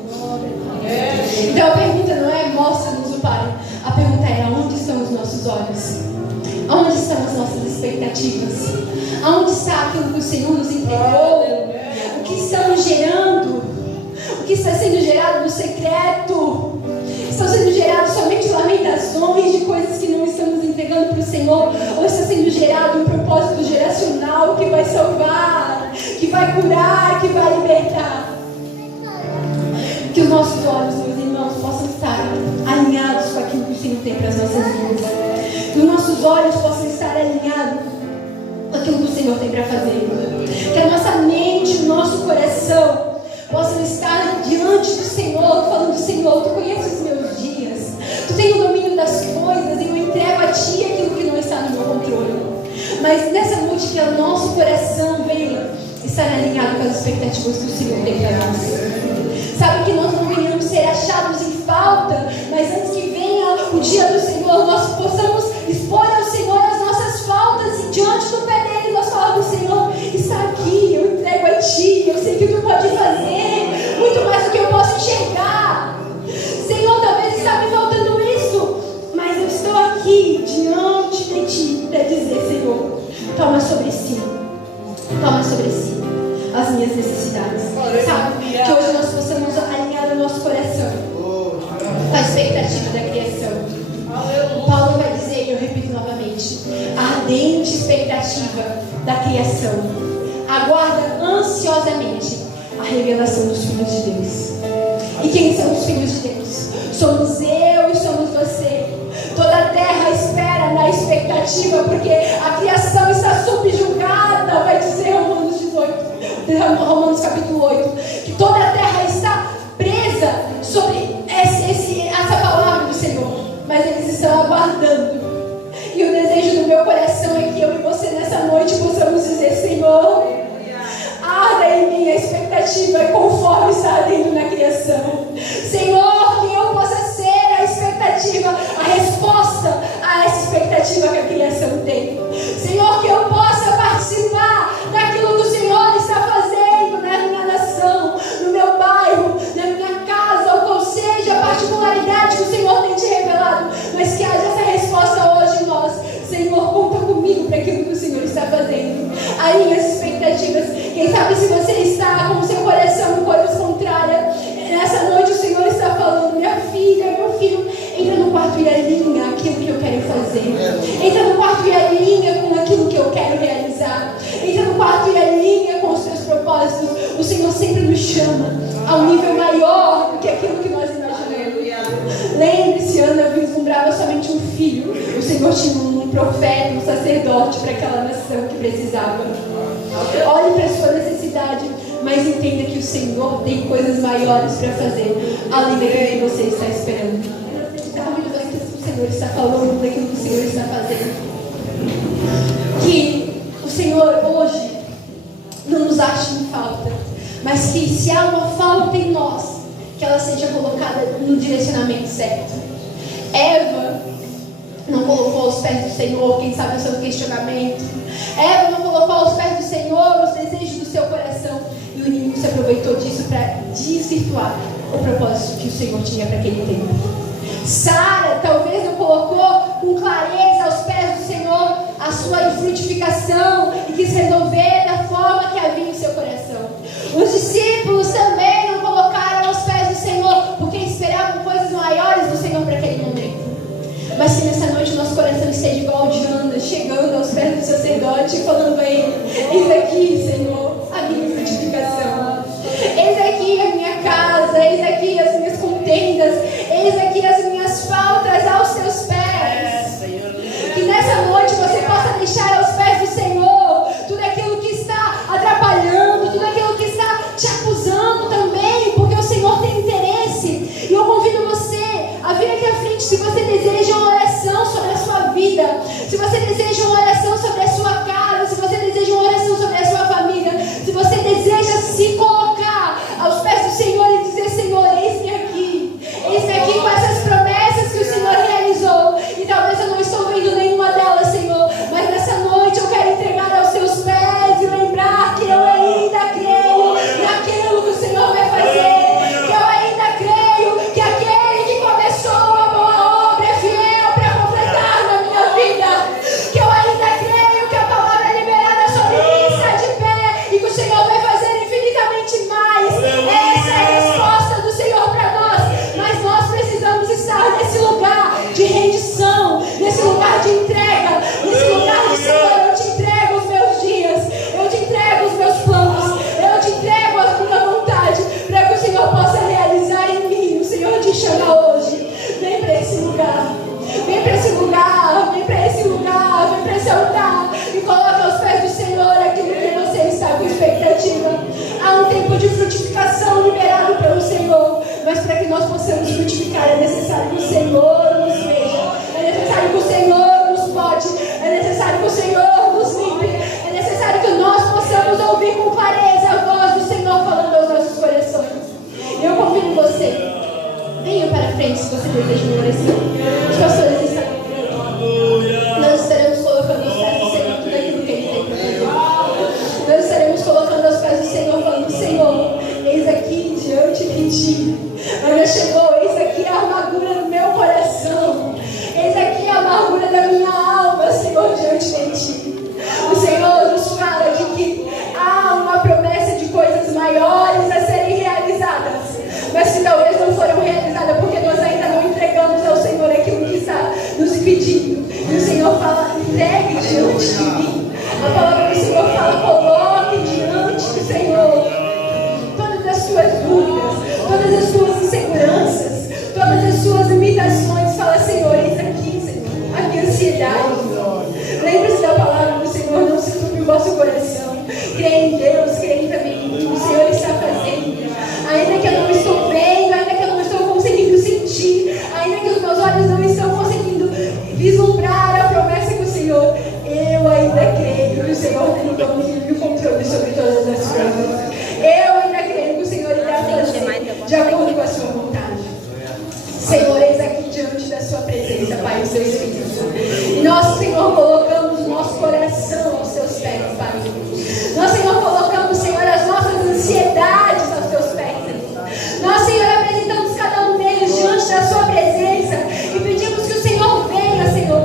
Então a pergunta não é mostra-nos o Pai, a pergunta é aonde estão os nossos olhos? Aonde estão as nossas expectativas? Aonde está aquilo que o Senhor nos entregou? O que estamos gerando? O que está sendo gerado no secreto? Estão sendo geradas somente lamentações de coisas que não estamos entregando para o Senhor? Ou está sendo gerado um propósito geracional que vai salvar, que vai curar, que vai libertar? Que os nossos olhos, meus irmãos, possam estar alinhados com aquilo que o Senhor tem para as nossas vidas. Que os nossos olhos possam estar alinhados com aquilo que o Senhor tem para fazer. Que a nossa mente, o nosso coração possam estar diante do Senhor, falando: Senhor, Tu conheces os meus dias, Tu tens o domínio das coisas e eu entrego a Ti aquilo que não está no meu controle. Mas nessa noite que o nosso coração venha estar alinhado com as expectativas que o Senhor tem para nós. Sabe, que nós não venhamos ser achados em falta, mas antes que venha o dia do Senhor, nós possamos expor ao Senhor as nossas faltas e diante do pé dele nós falamos: Senhor, está aqui, eu entrego a Ti, eu sei que Tu pode fazer muito mais do que eu posso enxergar. Senhor, talvez está me faltando isso, mas eu estou aqui diante de Ti para dizer: Senhor, toma sobre si as minhas necessidades. Sabe, que hoje nós possamos alinhar o nosso coração com a expectativa da criação. Paulo vai dizer, e eu repito novamente: a ardente expectativa da criação aguarda ansiosamente a revelação dos filhos de Deus. E quem são os filhos de Deus? Somos eu e somos você. Toda a terra espera na expectativa, porque a criação está subjugada, vai dizer Romanos capítulo 8, que toda a terra está presa sobre essa palavra do Senhor, mas eles estão aguardando. E o desejo do meu coração é que eu e você nessa noite possamos dizer: Senhor, arda em mim a expectativa conforme está ardendo na criação. Senhor, que eu possa ser a expectativa, a resposta a essa expectativa que a criação tem. Senhor, que eu possa participar daquilo que o Senhor está fazendo na minha nação, no meu bairro, na minha casa, ou qual seja a particularidade que o Senhor tem te revelado, mas que haja essa resposta hoje em nós. Senhor, conta comigo para aquilo que o Senhor está fazendo. Alinhe as expectativas. Quem sabe se você está com o seu coração em coisas contrárias, nessa noite o Senhor está falando: minha filha, meu filho, entra no quarto e alinha aquilo que eu quero fazer. Entra no quarto e alinha com aquilo que eu quero realizar. Entra no quarto e alinha com os seus propósitos. O Senhor sempre nos chama a um nível maior do que aquilo que nós imaginamos. Lembre-se, Ana vislumbrava somente um filho. O Senhor tinha um profeta, um sacerdote para aquela nação que precisava. Olhe para a sua necessidade, mas entenda que o Senhor tem coisas maiores para fazer, além daquilo que você está esperando. Daquilo que o Senhor está falando, daquilo que o Senhor está fazendo. Que o Senhor hoje não nos ache em falta, mas que se há uma falta em nós, que ela seja colocada no direcionamento certo. Eva não colocou aos pés do Senhor, quem sabe, o seu questionamento. Eva não colocou aos pés do Senhor os desejos do seu coração. E o inimigo se aproveitou disso para desvirtuar o propósito que o Senhor tinha para aquele tempo. Sara talvez não colocou com clareza aos pés do Senhor a sua frutificação e quis resolver da forma que havia em seu coração. Os discípulos também não colocaram aos pés do Senhor porque esperavam coisas maiores do Senhor para aquele momento. Mas que nessa noite o nosso coração esteja igual de Ana, chegando aos pés do sacerdote e falando a ele: eis aqui, Senhor, a minha frutificação. Eis aqui a minha casa, eis aqui as minhas contendas, eis aqui as minhas faltas aos teus pés. Que nessa noite você possa deixar aos pés do Senhor tudo aquilo que está atrapalhando, tudo aquilo que está te acusando também, porque o Senhor tem interesse. E eu convido você a vir aqui à frente se você deseja uma oração sobre a sua vida, se você deseja uma oração sobre a sua casa, se você deseja uma oração sobre a sua família, se você deseja se colocar aos pés do Senhor e dizer: Senhor, eis-me aqui com essas promessas que o Senhor realizou, e talvez eu não estou vendo nenhuma delas, Senhor, mas nessa noite eu quero entregar aos seus pés e lembrar que eu ainda creio naquilo que o Senhor vai fazer, que eu ainda creio que aquele que começou a boa obra é fiel para completar na minha vida, que eu ainda creio que a palavra liberada sobre mim está de pé e que o Senhor vai fazer infinitamente mais. Essa é a resposta do Senhor para nós, mas nós precisamos estar nesse lugar de rendição, nesse lugar de entrega, nesse lugar de: Senhor, eu te entrego os meus dias, eu te entrego os meus planos, eu te entrego a minha vontade, para que o Senhor possa realizar em mim. O Senhor te chama hoje: vem para esse lugar, vem para esse lugar, vem para esse lugar, vem para esse altar e coloca aos pés do Senhor aquilo que você está com expectativa. Há um tempo de frutificação liberado pelo Senhor, mas para que nós possamos frutificar é necessário que o Senhor nos veja, é necessário que o Senhor nos pode, é necessário que o Senhor nos limpe, é necessário que nós possamos ouvir com clareza a voz do Senhor falando aos nossos corações. Eu convido você, venha para frente se você deseja uma oração. Os pastores estão orando. Nós estaremos colocando aos pés do Senhor tudo aquilo que Ele tem para fazer. Nós estaremos colocando aos pés do Senhor, falando: Senhor, eis aqui diante de ti. Ana chegou: eis aqui a amargura do meu coração, eis aqui a amargura da minha alma, Senhor, diante de ti. O Senhor nos fala de que há uma promessa de coisas maiores a serem realizadas, mas que talvez não foram realizadas porque nós ainda não entregamos ao Senhor aquilo que está nos pedindo. E o Senhor fala: entregue diante de mim. A palavra do Senhor fala: coloque diante do Senhor todas as suas dúvidas, todas as suas inseguranças, todas as suas limitações. Fala: Senhor, eis aqui, Senhor, a minha ansiedade. Lembre-se da palavra do Senhor: não se turbe o vosso coração. Creia em Deus, creia também em que o Senhor está fazendo. Ainda que eu não estou vendo, ainda que eu não estou conseguindo sentir, ainda que os meus olhos não estão conseguindo vislumbrar a promessa que o Senhor, eu ainda creio que o Senhor tem o domínio e o controle sobre todas as coisas. Eu ainda creio que o Senhor irá fazer de acordo com a sua vontade. Senhor, eis aqui diante da sua presença, Pai, o seu Espírito. E nós, Senhor, colocamos o nosso coração aos seus pés, Pai. Nós, Senhor, colocamos, Senhor, as nossas ansiedades aos teus pés. Nós, Senhor, apresentamos cada um deles diante da sua presença e pedimos que o Senhor venha, Senhor,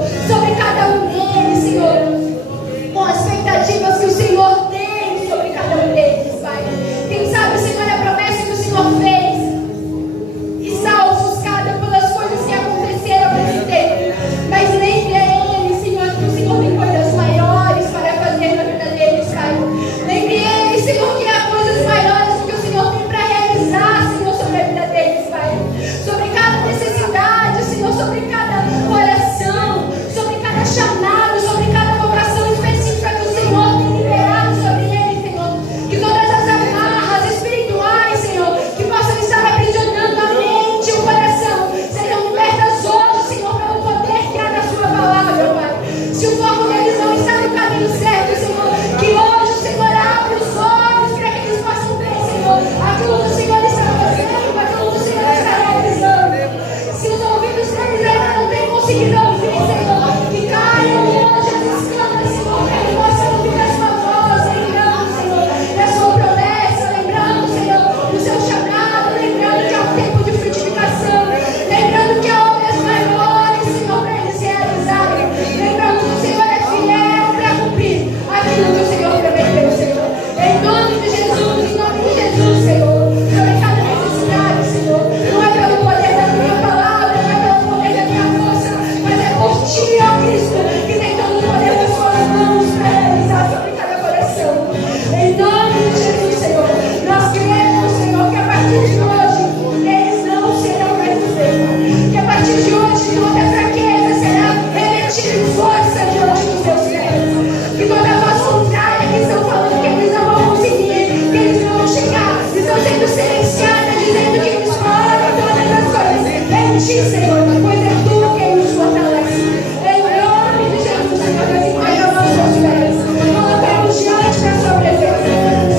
Ti, ó Cristo, que tem todo o poder das suas mãos para realizar sobre cada coração. Em nome de Jesus, Senhor, nós cremos, Senhor, que a partir de hoje eles não serão mais os mesmos. Que a partir de hoje toda fraqueza será revertida em força diante dos teus pés. Que toda voz contrária que estão falando que eles não vão conseguir, que eles não vão chegar, estão sendo silenciadas, dizendo que eles podem todas as coisas. Em Ti, Senhor, pois é Tu quem nos fortalece. Em nome de Jesus, Senhor, nós entregamos aos Teus pés. Colocamos diante da Sua presença.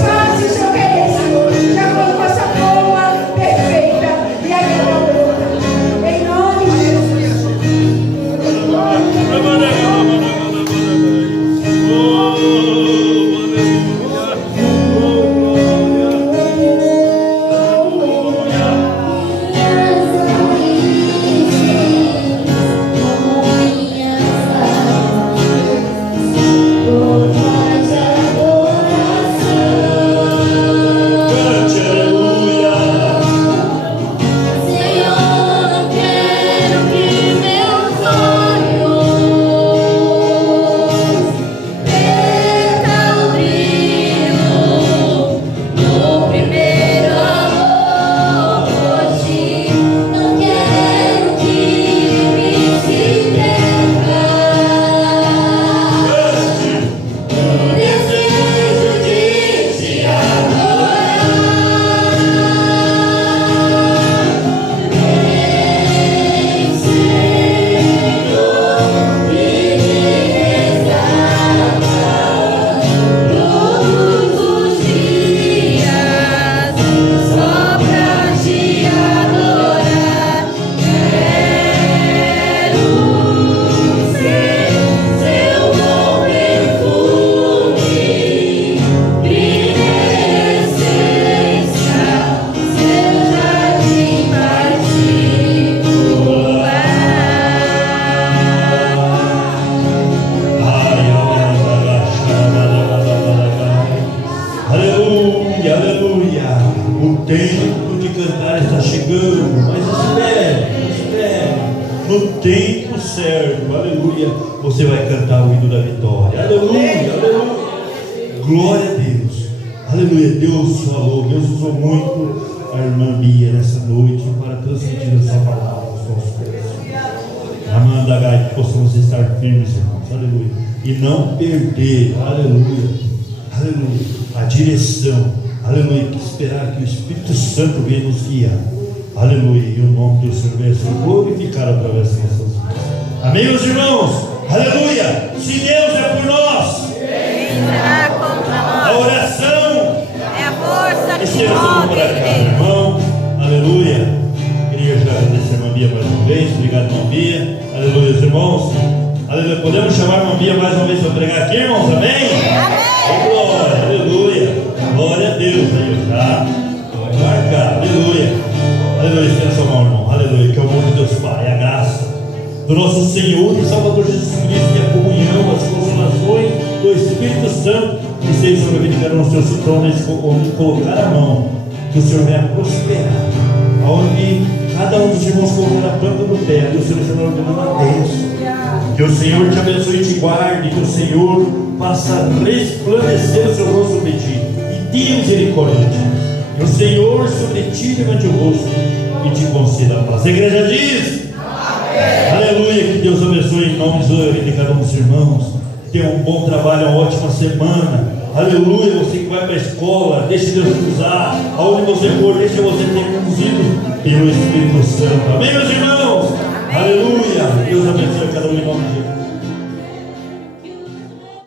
Faça o Seu querer, Senhor, de acordo com a Sua boa, perfeita e agradável vontade. Em nome de Jesus. Aleluia, aleluia. O tempo de cantar está chegando, mas espere. No tempo certo, aleluia, você vai cantar o hino da vitória. Aleluia, aleluia. Glória a Deus. Aleluia, Deus falou, Deus usou muito a irmã Bia nessa noite para transmitir essa palavra aos nossos corações. Amanda Gai, que possamos estar firmes, irmãos, aleluia, e não perder, aleluia, aleluia, a direção, aleluia, que esperar que o Espírito Santo venha nos guiar, aleluia, e o nome do Senhor venha ser glorificado através das nossas vidas. Amém, meus irmãos? Aleluia! Se Deus é por nós, quem será contra nós? a oração É a força que esteja move por cá, irmão, aleluia. Queria já agradecer a irmã Bia mais uma vez, obrigado, irmã Bia, aleluia, irmãos, aleluia. Podemos chamar a irmã Bia mais uma vez para pregar aqui, irmãos, amém? Amém! Glória, aleluia, glória a Deus, aí, tá? Vai marcar, aleluia, aleluia. Estenda sua mão, irmão, aleluia, que é o amor de Deus Pai, a graça do nosso Senhor e Salvador Jesus Cristo, e a comunhão, as consolações do Espírito Santo, que seja sobre a vida de cada um dos seus tronos, onde colocar a mão, que o Senhor venha prosperar, aonde cada um dos irmãos colocar a planta do pé, que o Senhor esteja ordenando a bênção, que o Senhor te abençoe e te guarde, que o Senhor faça resplandecer o seu rosto sobre ti e tenha misericórdia de ti, que o Senhor sobre ti levante o rosto e te conceda a paz. A igreja diz: aleluia, que Deus abençoe em nome de cada um dos irmãos. Tenha um bom trabalho, uma ótima semana. Aleluia, você que vai para a escola, deixe Deus te usar. Aonde você for, deixe você ter conduzido pelo Espírito Santo. Amém, meus irmãos? Amém. Aleluia, Deus abençoe cada um em nome de Jesus.